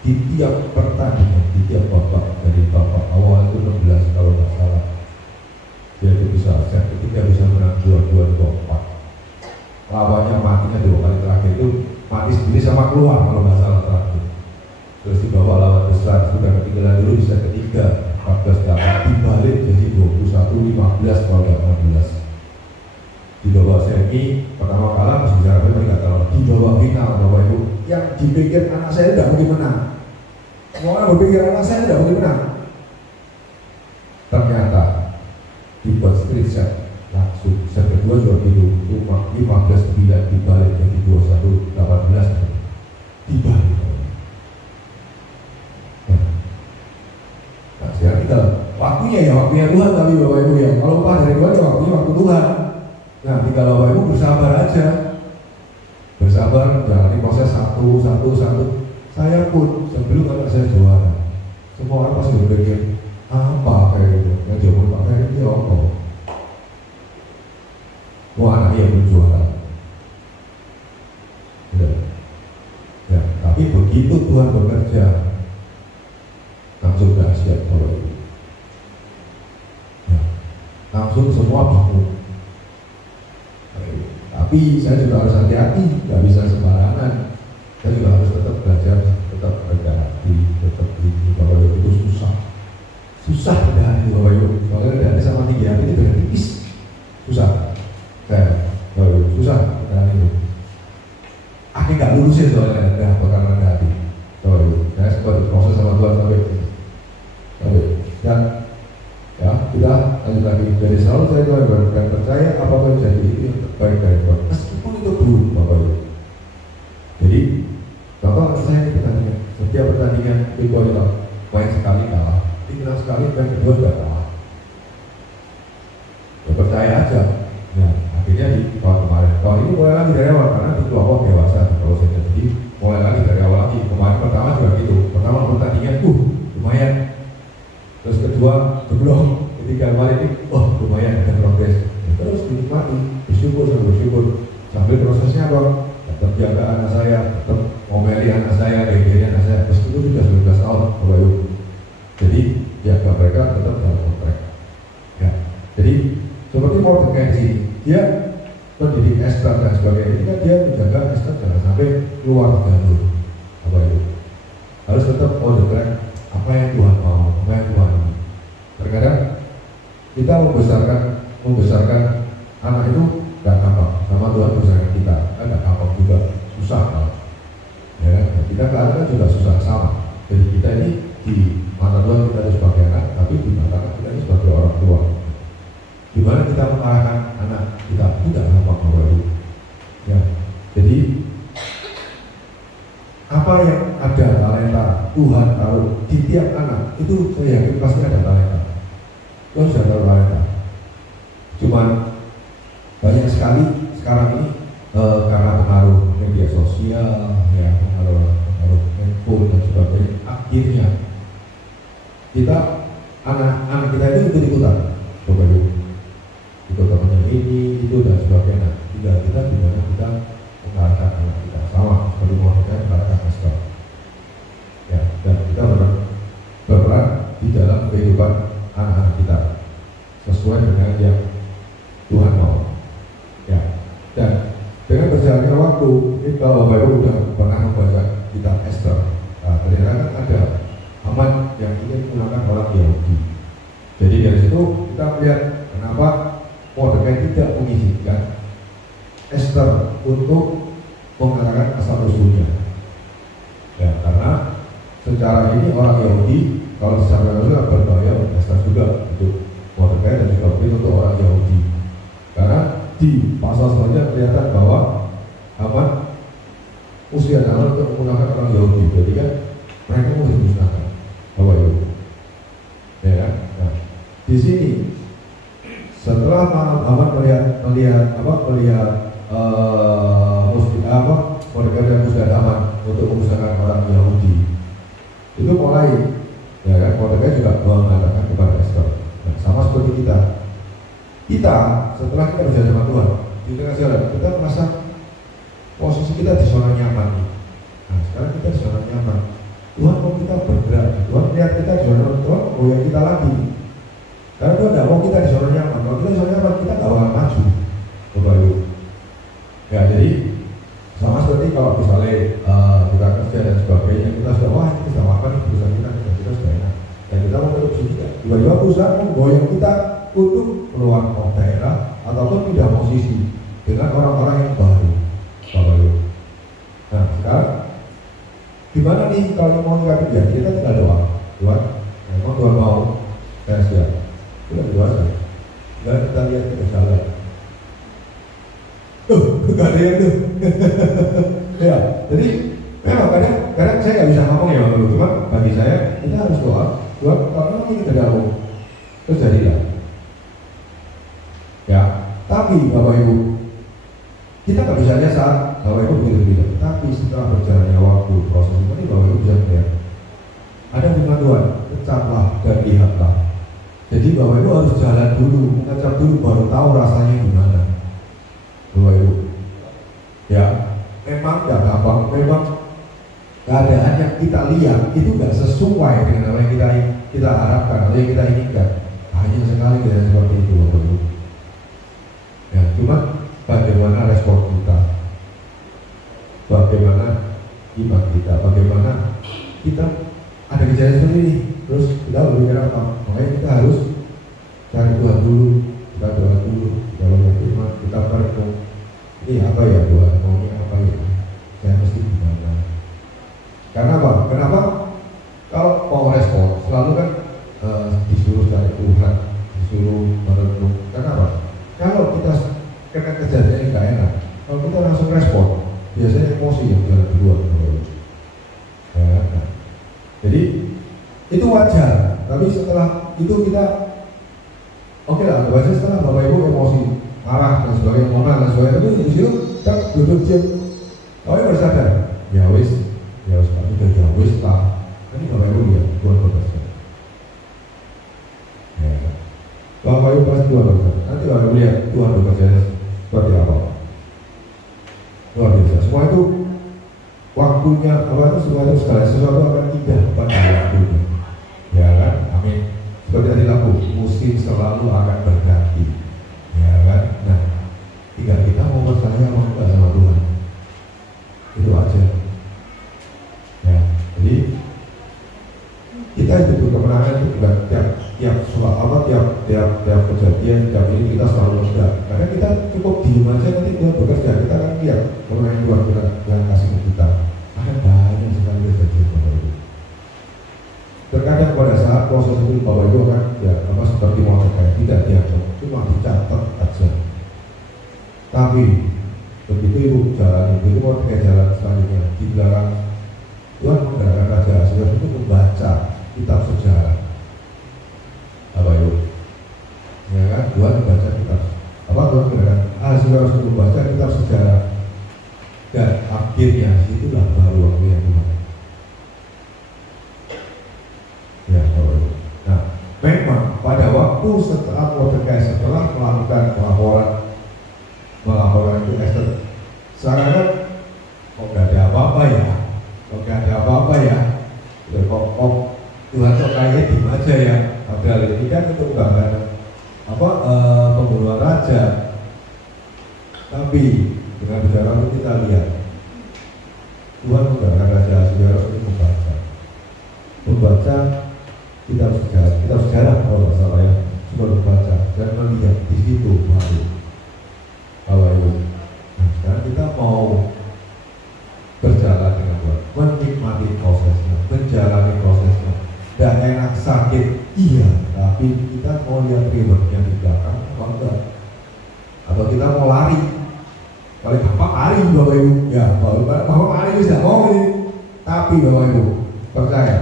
Di tiap pertandingan, di tiap babak, dari babak awal itu 16 kalau nggak salah, dia itu bisa set ketika bisa menang 2-4. Lawannya matinya 2 kali terakhir itu mati sendiri sama keluar kalau nggak salah terakhir. Terus dibawa lawan besar, sudah ketinggalan dulu bisa ketiga 14-8, dibalik jadi 21-15 kalau nggak 16. Di babak semi pertama kalah masih bisa ramai, nggak tahu. Di babak final, Bapak Ibu, yang dipikir anak saya tidak mungkin menang. Semua orang berpikir anak saya tidak mungkin menang. tinggal waktunya ya waktunya Tuhan, tapi Bapak Ibu ya kalau upah dari Tuhan ya waktunya waktu Tuhan. Nah tinggal Bapak Ibu bersabar aja, bersabar jalani proses satu. Saya pun sebelum anak saya juara, semua orang pasti berpikir apa kayak gitu, nggak jauh Pak kayak dia apa? Wah anaknya belum juara. Ya, tapi begitu Tuhan bekerja langsung dahsyat kalau itu. Ya, langsung semua bangun. Tapi saya juga harus hati-hati, nggak bisa sembarangan. Saya juga harus tetap belajar, tetap rendah hati, tetap tinggi. Bapak Ibu itu susah rendah hati Bapak Ibu. Kalau rendah hati sama tinggi hati itu beda tipis, susah. Bapak Ibu susah rendah hati itu. Akhirnya nggak lulusin soalnya rendah hati. Bapak Ibu, saya sempat proses sama Tuhan sampai ini. Dan ya kita lanjut lagi. Jadi selalu saya dan percaya apapun jadi itu yang terbaik dari Tuhan. Meskipun itu belum Bapak Ibu. Jadi Bapak saya ini pertandingan, setiap pertandingan itu kita main sekali kalah, tinggal sekali main kedua sudah kalah. Ya percaya aja. Nah akhirnya di tahun ini mulai lagi dari awal karena di kelompok dewasa di prosesnya. Jadi mulai lagi dari awal lagi. Kemarin pertama juga gitu. Pertama pertandingan lumayan. Terus kedua belum. Ketiga kali ini lumayan ada progres. Terus dinikmati, bersyukur sambil prosesnya apa? Tetap jaga anak saya, tetap ngomeli anak saya, genggelnya anak saya. Meskipun sudah 19 tahun, Bapak Ibu. Jadi jaga mereka tetap dalam kontrak. Ya. Jadi seperti Mordekai di sini, dia mendidik Esther dan sebagainya. Ini kan dia menjaga Esther jangan sampai keluar jalur, Bapak Ibu. Harus tetap on the track. Apa yang Tuhan mau, apa yang Tuhan mau. Terkadang kita membesarkan anak itu gak gampang, sama Tuhan membesarkan kita kan gak gampang juga, susah kan? Ya, kita ke anak juga susah sama. Jadi kita ini di mata Tuhan kita itu sebagai anak, tapi di mata kita ini sebagai orang tua. Gimana kita mengarahkan anak kita tidak gampang Bapak Ibu. Ya, jadi apa yang ada talenta Tuhan taruh di tiap anak itu saya yakin pasti ada talenta. Tuhan sudah taruh talenta. Cuman banyak sekali sekarang ini karena pengaruh media sosial, ya pengaruh handphone dan sebagainya, akhirnya kita anak-anak kita itu ikut-ikutan, Bapak Ibu, ikut temannya ini itu dan sebagainya. Tinggal kita gimana kita mengarahkan anak kita sama seperti Mordekai mengarahkan Esther. Ya, dan kita berperan di dalam kehidupan anak-anak kita sesuai dengan yang Tuhan mau. Ya, dan dengan berjalannya waktu, ini kalau Bapak Ibu sudah pernah membaca kitab Esther, ternyata kan ada Haman yang ingin menggunakan orang Yahudi. Jadi dari situ kita melihat kenapa Mordekai tidak mengizinkan Esther untuk mengatakan asal usulnya. Ya, karena secara ini orang Yahudi kalau disampaikan itu berbahaya untuk Esther juga untuk Mordekai dan juga untuk orang Yahudi. Karena di pasal selanjutnya kelihatan bahwa Haman usia Haman untuk menggunakan orang Yahudi. Jadi kan mereka mau dimusnahkan, Bapak Ibu. Ya kan? Nah, di sini setelah Haman melihat Mordekai dan musnah Haman untuk memusnahkan orang Yahudi, itu mulai ya kan Mordekai juga mengatakan kepada Esther. Nah, sama seperti kita setelah kita berjalan sama Tuhan di tengah jalan kita merasa posisi kita di zona nyaman. Nah sekarang kita di zona nyaman, Tuhan mau kita bergerak, Tuhan lihat kita di zona nyaman, Tuhan mau yang kita lagi. Karena Tuhan tidak mau kita di zona nyaman. Kalau kita di zona nyaman kita tidak bakal maju, Bapak Ibu. Ya jadi sama seperti kalau misalnya kita kerja dan sebagainya, kita sudah kita sudah makan nih perusahaan kita sudah enak dan kita mau terus kita tiba-tiba perusahaan menggoyang kita untuk keluar daerah ataupun pindah posisi dengan orang-orang yang baru, Bapak Ibu. Nah sekarang gimana nih kalau mau nyikapin ya? Kita tinggal doa, Tuhan, memang Tuhan mau, saya siap. Kita berdoa saja. Dan kita lihat kita jalan. Gak ada yang tuh. Ya, jadi memang kadang saya nggak bisa ngomong ya, cuma bagi saya kita harus doa. Tuhan, kalau memang ini tidak mau terjadilah. Ya, tapi Bapak Ibu, kita nggak bisa lihat saat Bapak Ibu begitu-begitu. Tapi setelah berjalannya waktu, proses ini Bapak Ibu bisa melihat ada firman Tuhan, kecaplah dan lihatlah. Jadi Bapak Ibu harus jalan dulu, mengecap dulu, baru tahu rasanya gimana. Bapak Ibu, ya memang nggak gampang, memang keadaan yang kita lihat itu nggak sesuai dengan apa yang kita harapkan atau yang kita inginkan. Hanya sekali tidak seperti itu, Bapak Ibu. Ya, cuma bagaimana respon kita, bagaimana iman kita, bagaimana kita ada kejadian seperti ini, terus kita berbicara apa? Makanya kita harus cari Tuhan dulu, kita doa dulu, kita baca firman, kita merenung. Ini apa ya Tuhan? Maunya apa ya? Saya mesti gimana? Karena apa? Kenapa? Kalau mau respon, selalu kan disuruh cari Tuhan, disuruh merenung. Kenapa? Kalau kita kena kejadian yang gak enak, kalau kita langsung respon, biasanya emosi yang jalan duluan. Ya, nah. Jadi itu wajar, tapi setelah itu kita oke lah, wajar setelah Bapak Ibu emosi, marah dan sebagainya, ngomong dan sebagainya, tapi di situ kita duduk diam, Bapak Ibu sadar, ya wis, tapi udah ya wis lah. Ini Bapak Ibu lihat Tuhan bekerja. Ya, Bapak Ibu pasti Tuhan bekerja. Nanti Bapak Ibu lihat Tuhan bekerja seperti apa. Luar biasa. Semua itu waktunya, apa itu semua itu sekali sesuatu akan indah pada waktunya. Ya kan, amin. Seperti tadi lagu, musim selalu akan berganti. Ya kan, nah tinggal kita mau percaya mau enggak sama Tuhan. Itu aja. Ya, jadi kita itu kemenangan itu bukan tiap kejadian, tiap ini kita selalu enggak. Karena kita cukup diem aja, nanti Tuhan bekerja, kita akan lihat kemenangan Tuhan yang kasih ke kita. Ada banyak sekali kejadian Bapak Ibu. Terkadang pada saat proses itu Bapak Ibu kan ya apa seperti mau terkait tidak dianggap, cuma dicatat aja. Tapi begitu Ibu jalan, begitu mau terkait jalan selanjutnya di belakang Tuhan menggerakkan Raja Ahasiweros itu membaca kitab sejarah. Bapak Ibu, ya kan Tuhan membaca kitab apa Tuhan menggerakkan Ahasiweros itu membaca kitab sejarah. Dan akhirnya itulah baru waktu yang Tuhan. Ya, nah, memang pada waktu setelah Mordekai setelah melakukan melaporan itu Esther, sekarang kok nggak ada apa-apa ya, kok Tuhan kok kayak di aja ya. Padahal ini kan untuk gambaran pembunuhan raja. Tapi dengan bicara itu kita lihat Tuhan menggerakkan Raja Ahasiweros untuk membaca kitab sejarah kalau nggak salah ya, sudah membaca dan melihat di situ baru Bapak Ibu. Nah, sekarang kita mau berjalan dengan Tuhan, menikmati prosesnya, menjalani prosesnya. Dan enak sakit, iya, tapi kita mau lihat rewardnya di belakang apa enggak? Atau kita mau lari? Paling gampang lari Bapak Ibu, ya Bapak lari bisa, ini. Tapi Bapak Ibu percaya,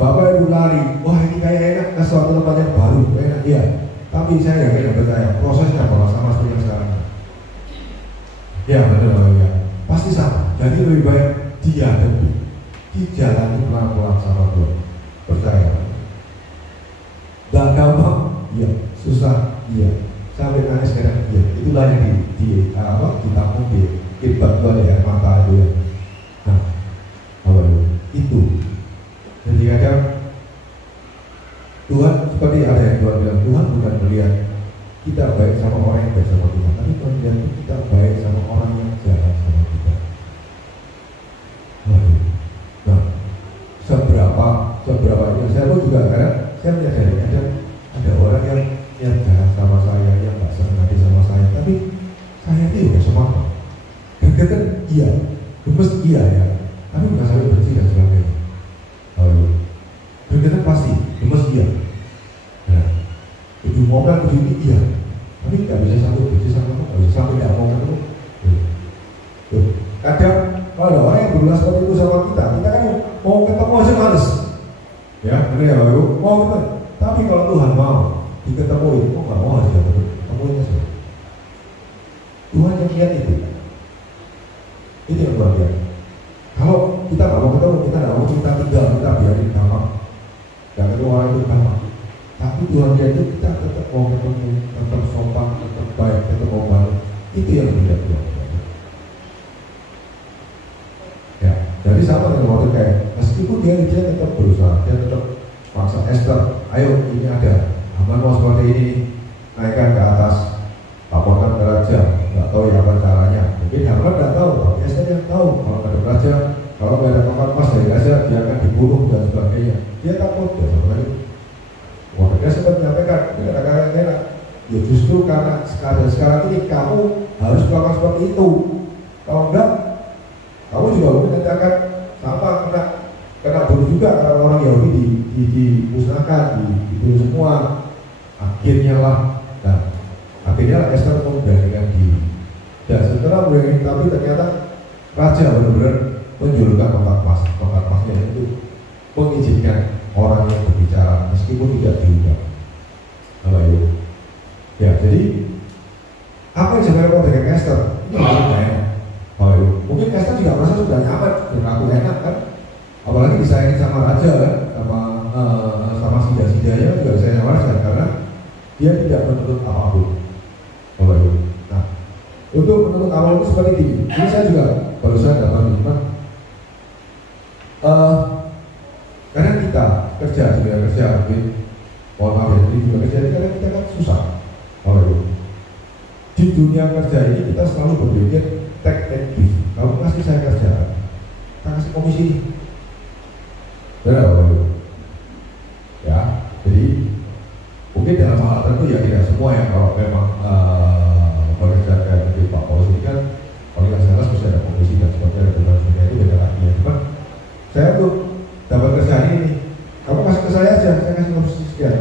Bapak Ibu lari, wah ini kayak enak, ke suatu tempat yang baru, enak, iya. Tapi saya yakin percaya, prosesnya bakal sama seperti yang sekarang. Ya benar Bapak Ibu, ya. Pasti sama. Jadi lebih baik dihadapi, dijalani pelan-pelan sama Tuhan. Percaya. Gak gampang, iya. Susah, iya. Sampai nangis kadang iya. Itulah yang ditampung di kitab Tuhan ya, mata itu ya. Nah, apa itu? Jadi kadang Tuhan seperti ada yang Tuhan bilang, Tuhan bukan melihat kita baik sama orang yang baik sama Tuhan, tapi Tuhan melihat kita baik sama orang yang jahat sama kita. Nah, seberapa itu saya pun juga kadang saya menyadari ada orang yang jahat sama saya, yang nggak senang hati sama saya, tapi saya itu ya semangat. Kadang iya, gemes iya ya, tapi nggak sampai benci dan sebagainya. Kadang pasti gemes iya. Nah, ujung momen begini iya, tapi nggak bisa sampai benci sama kamu, nggak bisa sampai nggak mau ketemu. Kadang kalau ada orang yang berulas seperti itu sama kita kan mau ketemu aja males. Ya, benar ya Bapak Ibu, mau ketemu. Tapi kalau Tuhan mau, diketemuin, kok nggak mau aja ketemuin aja. Tuhan yang lihat itu yang luar biasa. Kalau kita nggak mau ketemu, kita nggak mau, kita tinggal, kita biarin gampang. Gak ketemu orang itu gampang. Tapi Tuhan lihat itu kita tetap mau ketemu, tetap sopan, tetap baik, tetap mau balik. Itu yang tidak Tuhan. Ya, jadi sama dengan waktu kayak meskipun dia tetap berusaha, dia tetap maksa Esther, ayo ini ada Haman mau seperti ini, naikkan ke atas, laporkan ke raja, nggak tahu ya apa caranya. Mungkin Haman nggak tahu, tapi Esther yang tahu. Kalau nggak ada raja, kalau nggak ada tongkat emas dari raja, dia akan dibunuh dan sebagainya. Dia takut, dia sebenarnya. Waktu dia sempat menyampaikan, dia kata-kata enak. Ya justru karena sekarang ini kamu harus melakukan seperti itu. Kalau enggak, kamu juga mungkin nanti akan sama kena bunuh juga karena orang Yahudi dimusnahkan, dibunuh semua. Akhirnya lah, Esther memberanikan diri. Dan setelah memberanikan, tapi ternyata raja benar-benar menjulurkan tongkat emasnya itu mengizinkan orang yang berbicara meskipun tidak diundang. Haleluya. Ya, jadi apa yang sebenarnya mau dengan Esther? Ini yang enak. Mungkin Esther juga merasa sudah nyaman dan aku enak kan. Apalagi disayangin sama raja kan, sama sida-sidanya juga saya nyaman karena dia tidak menuntut apapun. Nah, untuk menuntut apapun itu seperti ini. Ini saya juga barusan dapat hikmah. Karena kita kerja mungkin mohon maaf ya, juga kerja ini karena kita kan susah. Di dunia kerja ini kita selalu berpikir take and give. Kamu kasih saya kerjaan, kita kasih komisi. Benar ya, jadi mungkin dalam hal tertentu ya tidak semua yang kalau memang bekerja kayak di Pak Paulus ini kan kalau nggak salah mesti ada komisi dan sebagainya dan sebagainya itu beda lagi ya. Cuman saya tuh dapat kerjaan ini, kamu kasih ke saya aja, saya kasih komisi sekian.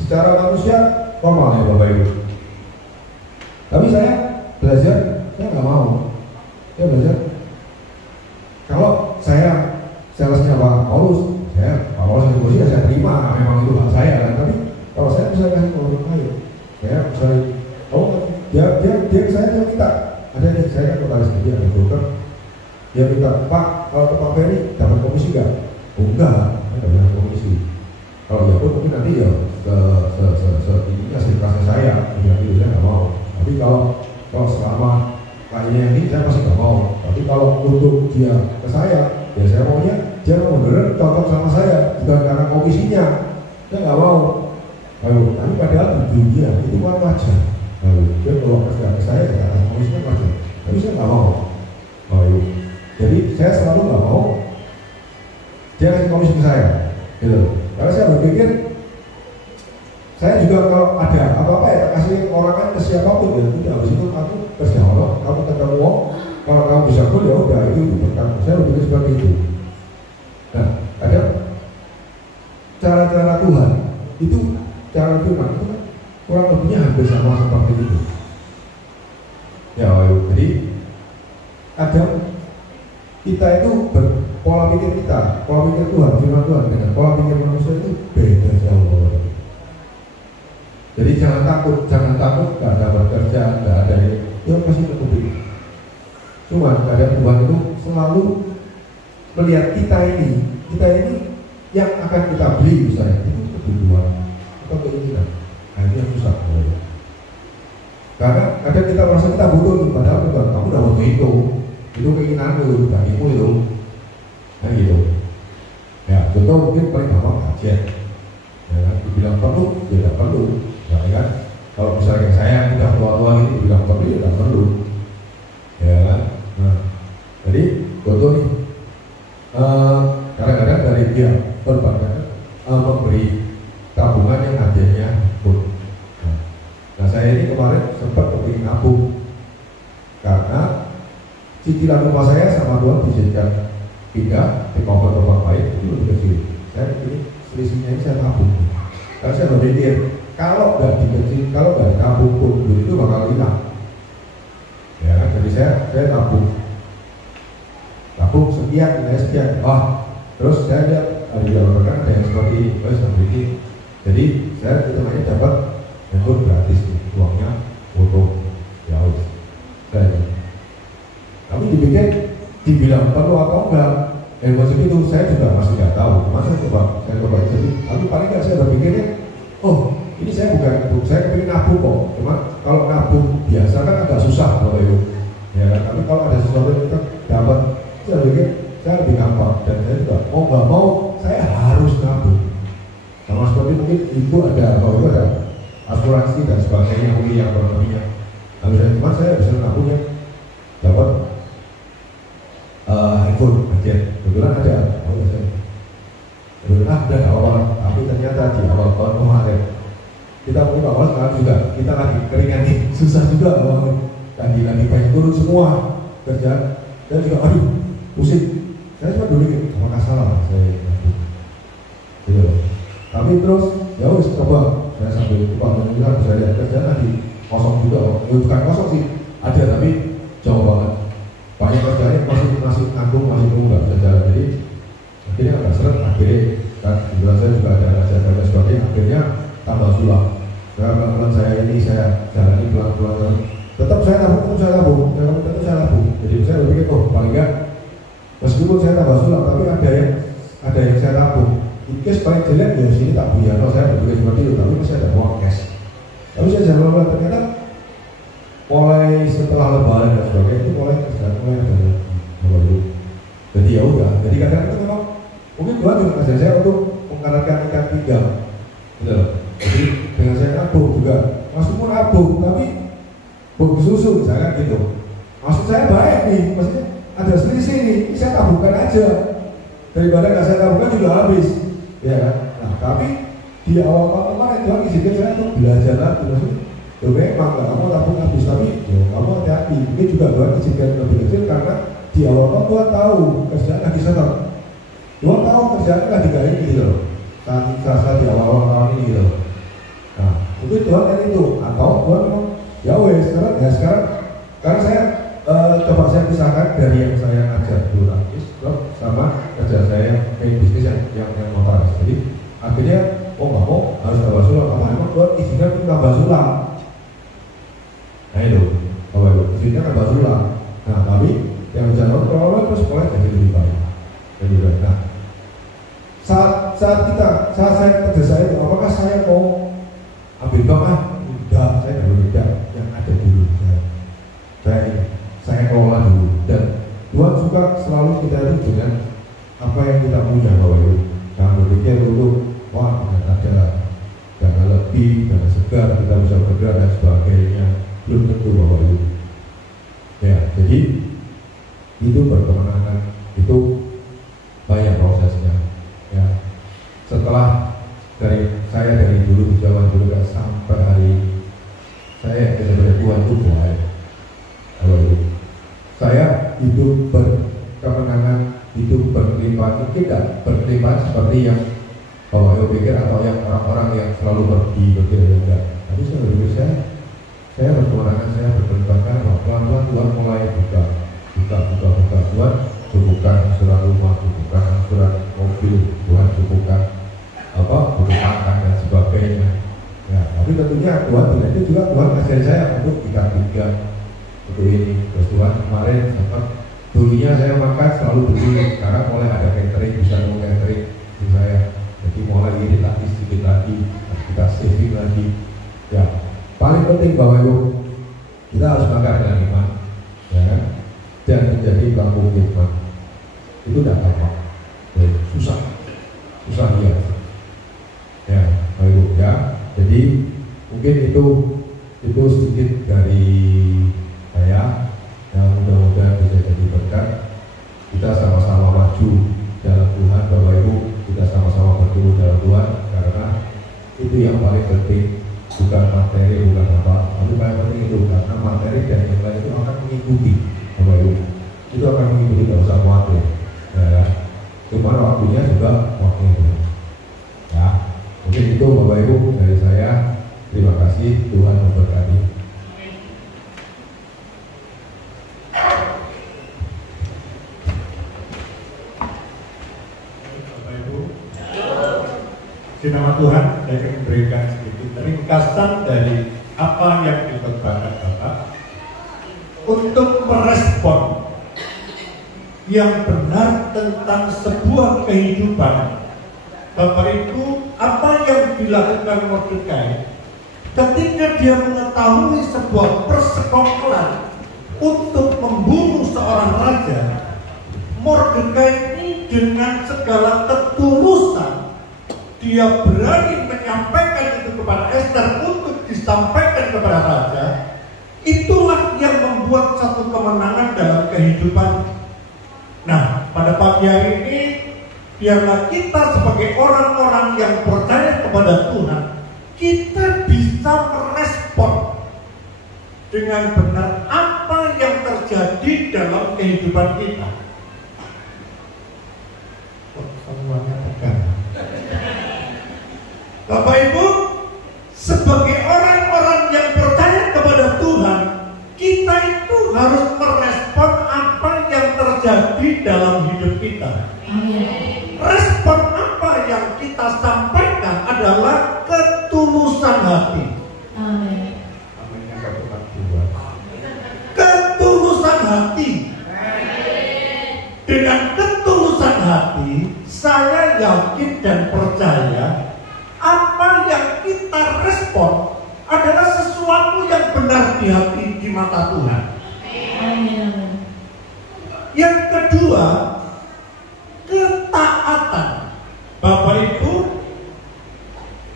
Secara manusia normal ya Bapak Ibu. Tapi saya belajar, saya nggak mau. Saya belajar kalau saya salesnya Pak Paulus, Pak Paulus yang komisi ya saya terima, memang itu hak saya kan. Tapi kalau saya bisa kasih orang lain, saya bisa, dia saya minta, ada nih saya kan notaris dia ada broker, dia minta Pak kalau ke Pak Ferry dapat komisi nggak? Oh enggak, saya nggak dapat komisi. Kalau ya pun mungkin nanti ya ini hasil kasih saya, itu saya nggak mau. Tapi kalau selama kayaknya ini saya pasti nggak mau. Tapi kalau untuk dia ke saya, ya saya maunya dia benar-benar cocok sama saya, bukan karena komisinya. Saya nggak mau. Tapi padahal di dunia itu kan wajar. Dia kalau kerja ke saya karena komisinya wajar. Tapi saya nggak mau. Jadi saya selalu nggak mau dia kasih komisi ke saya. Gitu. Karena saya berpikir saya juga kalau ada apa-apa ya kasih orang lain ke siapapun ya tidak habis itu aku kerja Allah, kamu ketemu kalau kamu bisa full ya udah itu berkat. Saya berpikir seperti itu. Nah, ada cara-cara Tuhan itu cara Tuhan itu kan kurang lebihnya hampir sama seperti itu. Ya, jadi ada kita itu pola pikir kita, pola pikir Tuhan, firman Tuhan dengan pola pikir manusia itu beda jauh. Jadi jangan takut, nggak dapat kerja, nggak ada ya pasti terkutuk. Cuma keadaan Tuhan itu selalu melihat kita ini yang akan kita beli misalnya itu kebutuhan atau keinginan. Nah ini yang susah. Karena kadang kita merasa kita butuh, padahal bukan, kamu udah butuh itu keinginanmu, bagimu itu, nah gitu. Ya contoh mungkin paling gampang budget. Ya kan, dibilang perlu, tidak perlu. Ya kan, kalau misalnya saya udah tua-tua ini bilang perlu, ya tidak perlu. Ya kan, nah, jadi contoh nih, kadang-kadang dari dia perbankan memberi tabungan yang hadiahnya pun. Nah saya ini kemarin sempat memberi nabung karena cicilan rumah saya sama Tuhan diizinkan pindah di komplek tempat lain itu lebih kecil. Saya ini selisihnya ini saya tabung. Karena saya berpikir kalau nggak dikecil, kalau nggak tabung pun duit itu bakal hilang. Ya, jadi saya tabung sekian, nilai sekian. Terus saya lihat di dalam rekan ada yang seperti ini, seperti ini. Jadi saya hitungannya dapat handphone gratis nih, uangnya foto, ya wis. Kami dibilang perlu atau enggak, handphone segitu saya juga masih nggak tahu. Masa saya coba jadi, tapi paling nggak saya berpikirnya, oh ini saya saya pengen nabung kok. Cuma kalau nabung biasa kan agak susah Bapak Ibu. Ya kan? Tapi kalau ada sesuatu yang kita dapat, saya pikir saya lebih gampang dan saya juga mau nggak mau saya harus nabung. Sama seperti mungkin ibu ada, Bapak Ibu ada asuransi dan sebagainya, yang ekonominya. Lalu cuma saya bisa nabung ya, dapat handphone budget, kebetulan ada. Oh ya saya. Kebetulan ada awal, tapi ternyata di awal tahun kemarin kita punya awal sekarang juga kita lagi keringan nih, susah juga awalnya. Lagi pengen turun semua kerjaan dan juga aduh pusing. Saya cuma dulu gitu, apakah salah saya gitu. Tapi terus ya wis coba saya sambil coba mendengar bisa lihat kerjaan lagi kosong juga. Bukan kosong sih, ada tapi jauh banget. Banyak kerjanya masih nanggung, masih nunggu nggak bisa jalan. Jadi akhirnya agak seret, akhirnya kan kebetulan saya juga ada rahasia dan sebagainya. Akhirnya tambah sulam. Pelan-pelan saya ini saya jalani pelan-pelan. Tetap saya tabung, tetap saya tabung. Jadi saya berpikir, oh paling enggak meskipun saya tambah sulam, tapi ada yang saya tabung. In case paling jelek ya sini tak punya. Kalau saya berpikir seperti itu, tapi masih ada uang cash. Tapi saya jalan ternyata mulai setelah lebaran dan sebagainya itu mulai ada lagi. Jadi ya udah. Jadi kadang-kadang itu memang mungkin Tuhan juga ngajar saya untuk mengarahkan ikan pinggang. Betul. Jadi dengan saya nabung juga, maksudnya nabung tapi bungkus susu misalkan gitu. Maksud saya baik nih, maksudnya ada selisih nih, ini saya tabungkan aja daripada nggak saya tabungkan juga habis, ya kan? Nah tapi di awal kemarin Tuhan izinkan saya untuk belajar lagi, maksudnya memang nggak kamu tabung habis, tapi ya, kamu hati-hati. Ini juga Tuhan izinkan lebih kecil karena di awal Tuhan tahu kerjaan lagi senang, Tuhan tahu kerjaan lagi gak ini gitu loh. Saat di awal-awal ini gitu. Nah itu Tuhan kan itu, atau Tuhan memang ya wes sekarang karena saya coba saya pisahkan dari yang saya ngajar dulu praktis sama kerja saya main bisnis yang notaris. Jadi akhirnya nggak mau harus tambah sulam, apa emang Tuhan izinkan tambah sulam. Nah itu, Bapak Ibu, izinkan tambah sulam. Nah tapi yang bisa nonton terus mulai jadi lebih baik. Jadi baik. Nah saat saya kerja saya itu, apakah saya mau ambil bank? Enggak, saya tidak yang ada dulu. Saya kelola dulu, dan Tuhan suka selalu kita itu dengan apa yang kita punya, Bapak Ibu. Jangan berpikir untuk wah ada dana lebih, dana segar kita bisa bergerak dan sebagainya. Belum tentu, Bapak Ibu. Ya, jadi itu perkembangan itu banyak prosesnya. Ya, setelah saya dari dulu di Jawa juga sampai hari ini, saya benar-benar Tuhan itu baik. Saya hidup berkemenangan, hidup berkelimpahan, tidak berkelimpahan seperti yang Bapak Ibu pikir atau yang orang-orang yang selalu berpikir enggak. Tapi saya berpikir saya berkemenangan, saya berkelimpahan. Pelan-pelan Tuhan mulai buka. Tuhan cukupkan angsuran rumah, cukupkan angsuran mobil, Tuhan cukupkan butuh makan dan sebagainya. Ya, tapi tentunya Tuhan tidak itu juga Tuhan kasih saya untuk ikan untuk ini. Terus Tuhan kemarin sempat dulunya saya makan selalu beli, sekarang mulai ada catering, bisa mau catering di saya. Jadi mulai irit lagi sedikit lagi, kita saving lagi. Ya, paling penting Bapak Ibu, kita harus makan dengan iman, ya kan? Dan menjadi kampung hikmat. Itu tidak gampang, susah ya. Ya, Bapak Ibu ya. Jadi mungkin itu sedikit dari saya yang mudah-mudahan bisa jadi berkat. Kita sama-sama maju dalam Tuhan, Bapak Ibu. Kita sama-sama bertumbuh dalam Tuhan, karena itu yang paling penting, bukan materi, bukan apa. Tapi paling penting itu, karena materi dan yang lain itu akan mengikuti, Bapak Ibu. Itu akan mengikuti, tidak usah khawatir. Ya, cuma waktunya juga waktunya itu. Ya, mungkin itu Bapak Ibu dari saya. Terima kasih, Tuhan memberkati. Nama Tuhan dari memberikan sedikit ringkasan dari apa yang dikatakan Bapak untuk merespon yang benar tentang sebuah kehidupan. Bapak Ibu, apa yang dilakukan Mordekai ketika dia mengetahui sebuah persekongkolan untuk membunuh seorang raja, Mordekai ini dengan segala ketulusan dia berani menyampaikan itu kepada Ester untuk disampaikan kepada raja. Itulah yang membuat satu kemenangan dalam kehidupan. Nah, pada pagi hari ini biarlah kita sebagai orang-orang yang percaya kepada Tuhan, kita bisa merespon dengan benar apa yang terjadi dalam kehidupan kita. Semuanya tegang. Bapak Ibu, sebagai orang-orang yang percaya kepada Tuhan, kita itu harus merespon apa yang terjadi dalam hidup kita. Respon apa yang kita sampaikan adalah ketulusan hati. Amin. Ketulusan hati. Dengan ketulusan hati, saya yakin dan percaya apa yang kita respon adalah sesuatu yang benar di hati, di mata Tuhan. Amin. Yang kedua, ketaatan. Bapak Ibu,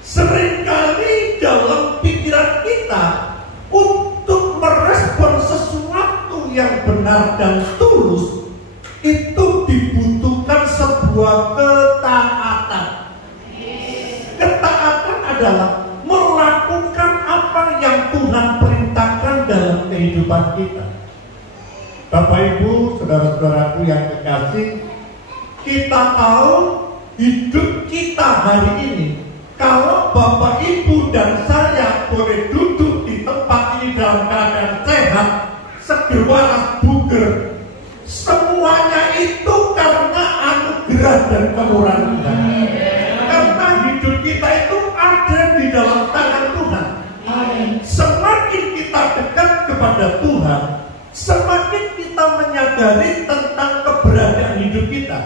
seringkali dalam pikiran kita untuk merespon sesuatu yang benar dan tulus itu dibutuhkan sebuah ketaatan. Ketaatan adalah melakukan apa yang Tuhan perintahkan dalam kehidupan kita. Bapak Ibu, saudara-saudaraku yang kekasih, kita tahu hidup kita hari ini, kalau Bapak Ibu dan saya boleh duduk di tempat ini dalam keadaan sehat, seger waras, buger, semuanya itu karena anugerah dan kemurahan Tuhan. Karena hidup kita itu ada di dalam tangan Tuhan. Semakin kita dekat kepada Tuhan, semakin kita menyadari tentang keberadaan hidup kita.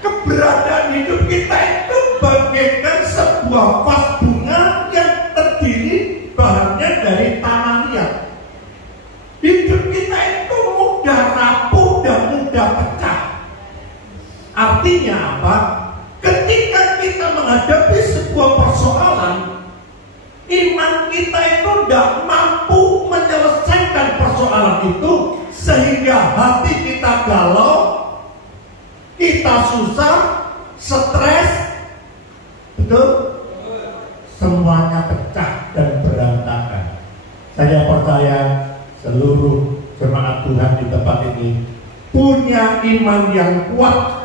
Keberadaan hidup kita itu bagaikan sebuah vas bunga yang terdiri bahannya dari tanah liat. Hidup kita itu mudah rapuh dan mudah pecah. Artinya apa? Ketika kita menghadapi sebuah persoalan, iman kita itu tidak mampu menyelesaikan persoalan itu, sehingga hati kita galau, kita susah, stres, betul? Semuanya pecah dan berantakan. Saya percaya seluruh jemaat Tuhan di tempat ini punya iman yang kuat.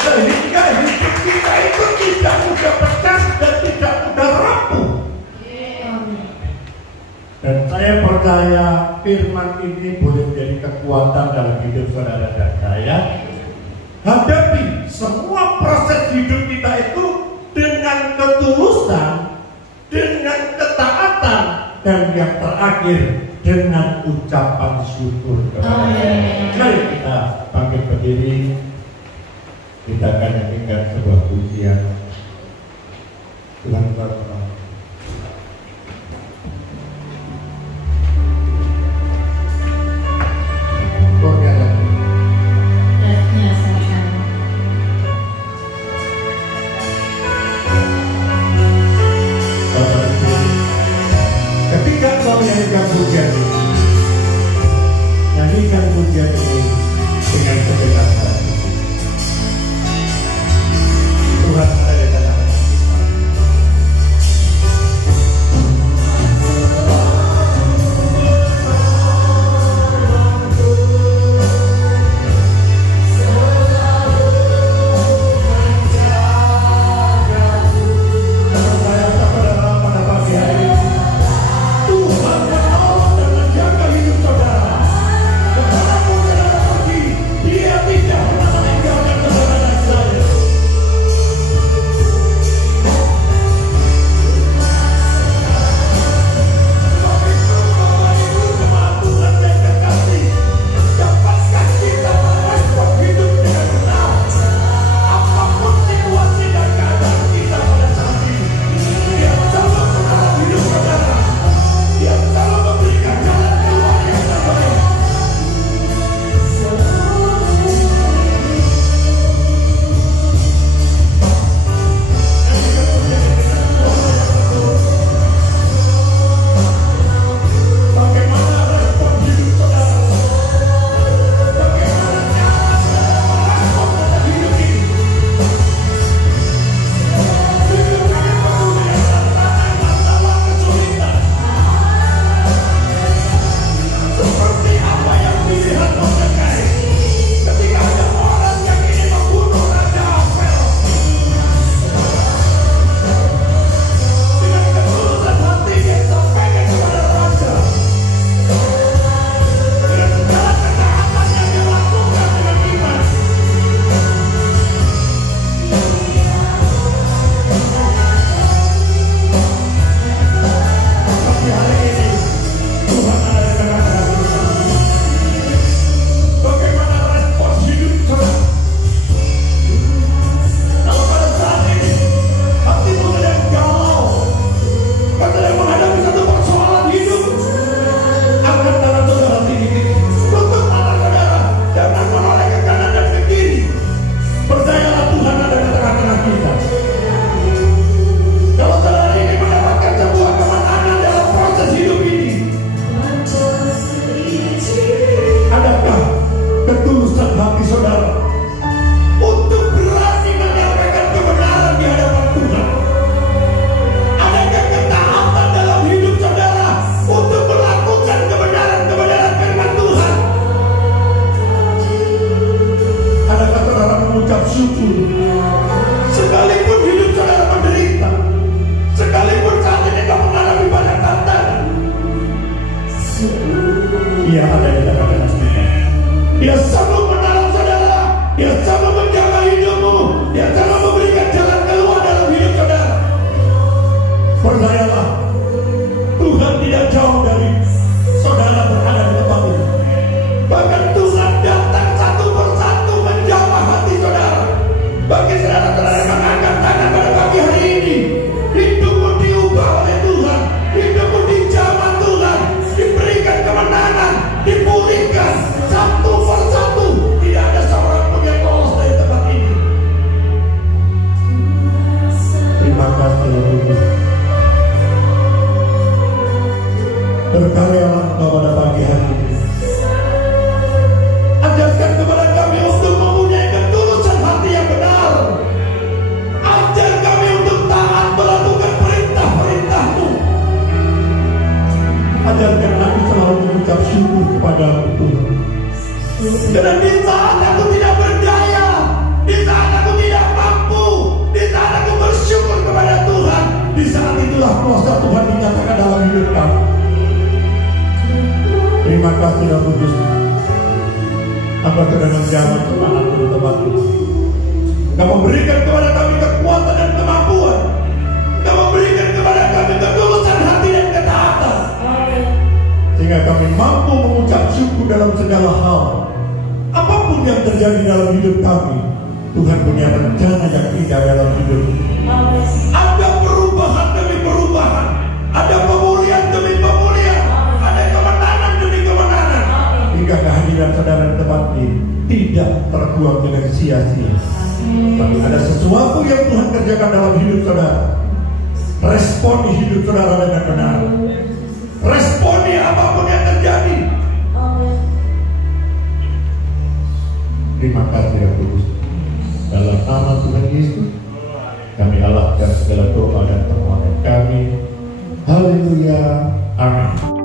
Sehingga hidup kita itu tidak mudah pecah dan tidak mudah rapuh. Dan saya percaya firman ini boleh menjadi kekuatan dalam hidup saudara dan saya. Hadapi semua proses hidup kita itu dengan ketulusan, dengan ketaatan, dan yang terakhir dengan ucapan syukur kepada Allah. Mari kita bangkit berdiri. Kita akan nyanyikan sebuah pujian. Tuhan berkata, ketika kau menyanyikan pujian ini, nyanyikan pujian ini dengan segenap hati. Tuhan ada di dalam hati. Tuhan menolong dan menjaga hidup saudara. Dia ada di tengah-tengah kita. Dia sanggup menolong saudara. Dia sanggup menjaga hidupmu. Dia sanggup memberikan jalan keluar dalam hidup saudara. Percayalah, Tuhan tidak jauh dari saudara berada di tempat ini. Bahkan Tuhan datang satu persatu menjamah hati saudara. Bagi saudara-saudara yang mengangkat tangan pada pagi hari ini, hidupmu diubah oleh Tuhan, hidupmu dijamah Tuhan, diberikan kemenangan, dipulihkan satu persatu. Tidak ada seorang pun yang lolos dari tempat ini. Terima kasih Tuhan. Berkaryalah pada pagi hari ini. Ajarkan kepada kami untuk mempunyai ketulusan hati yang benar. Ajar kami untuk taat melakukan perintah-perintah-Mu. Ajarkan kami selalu mengucap syukur kepada-Mu Tuhan. Karena di saat aku tidak berdaya, di saat aku tidak mampu, di saat aku bersyukur kepada Tuhan, di saat itulah kuasa Tuhan dinyatakan dalam hidup kami. Terima kasih Tuhan Kudus. Apa sudah menjawab semangat di tempat ini. Engkau memberikan kepada kami kekuatan dan kemampuan. Engkau memberikan kepada kami ketulusan hati dan ketaatan. Sehingga kami mampu mengucap syukur dalam segala hal. Apapun yang terjadi dalam hidup kami, Tuhan punya rencana yang indah dalam hidup. Ada perubahan demi perubahan. Ada pemulihan demi pemulihan. Ada kemenangan demi kemenangan. Hingga kehadiran saudara di tempat ini tidak terbuang dengan sia-sia. Tapi ada sesuatu yang Tuhan kerjakan dalam hidup saudara. Responi hidup saudara dengan benar. Responi apapun yang terjadi. Terima kasih ya Tuhan. Dalam nama Tuhan Yesus, kami alahkan segala doa dan permohonan kami. Haleluya. Amin.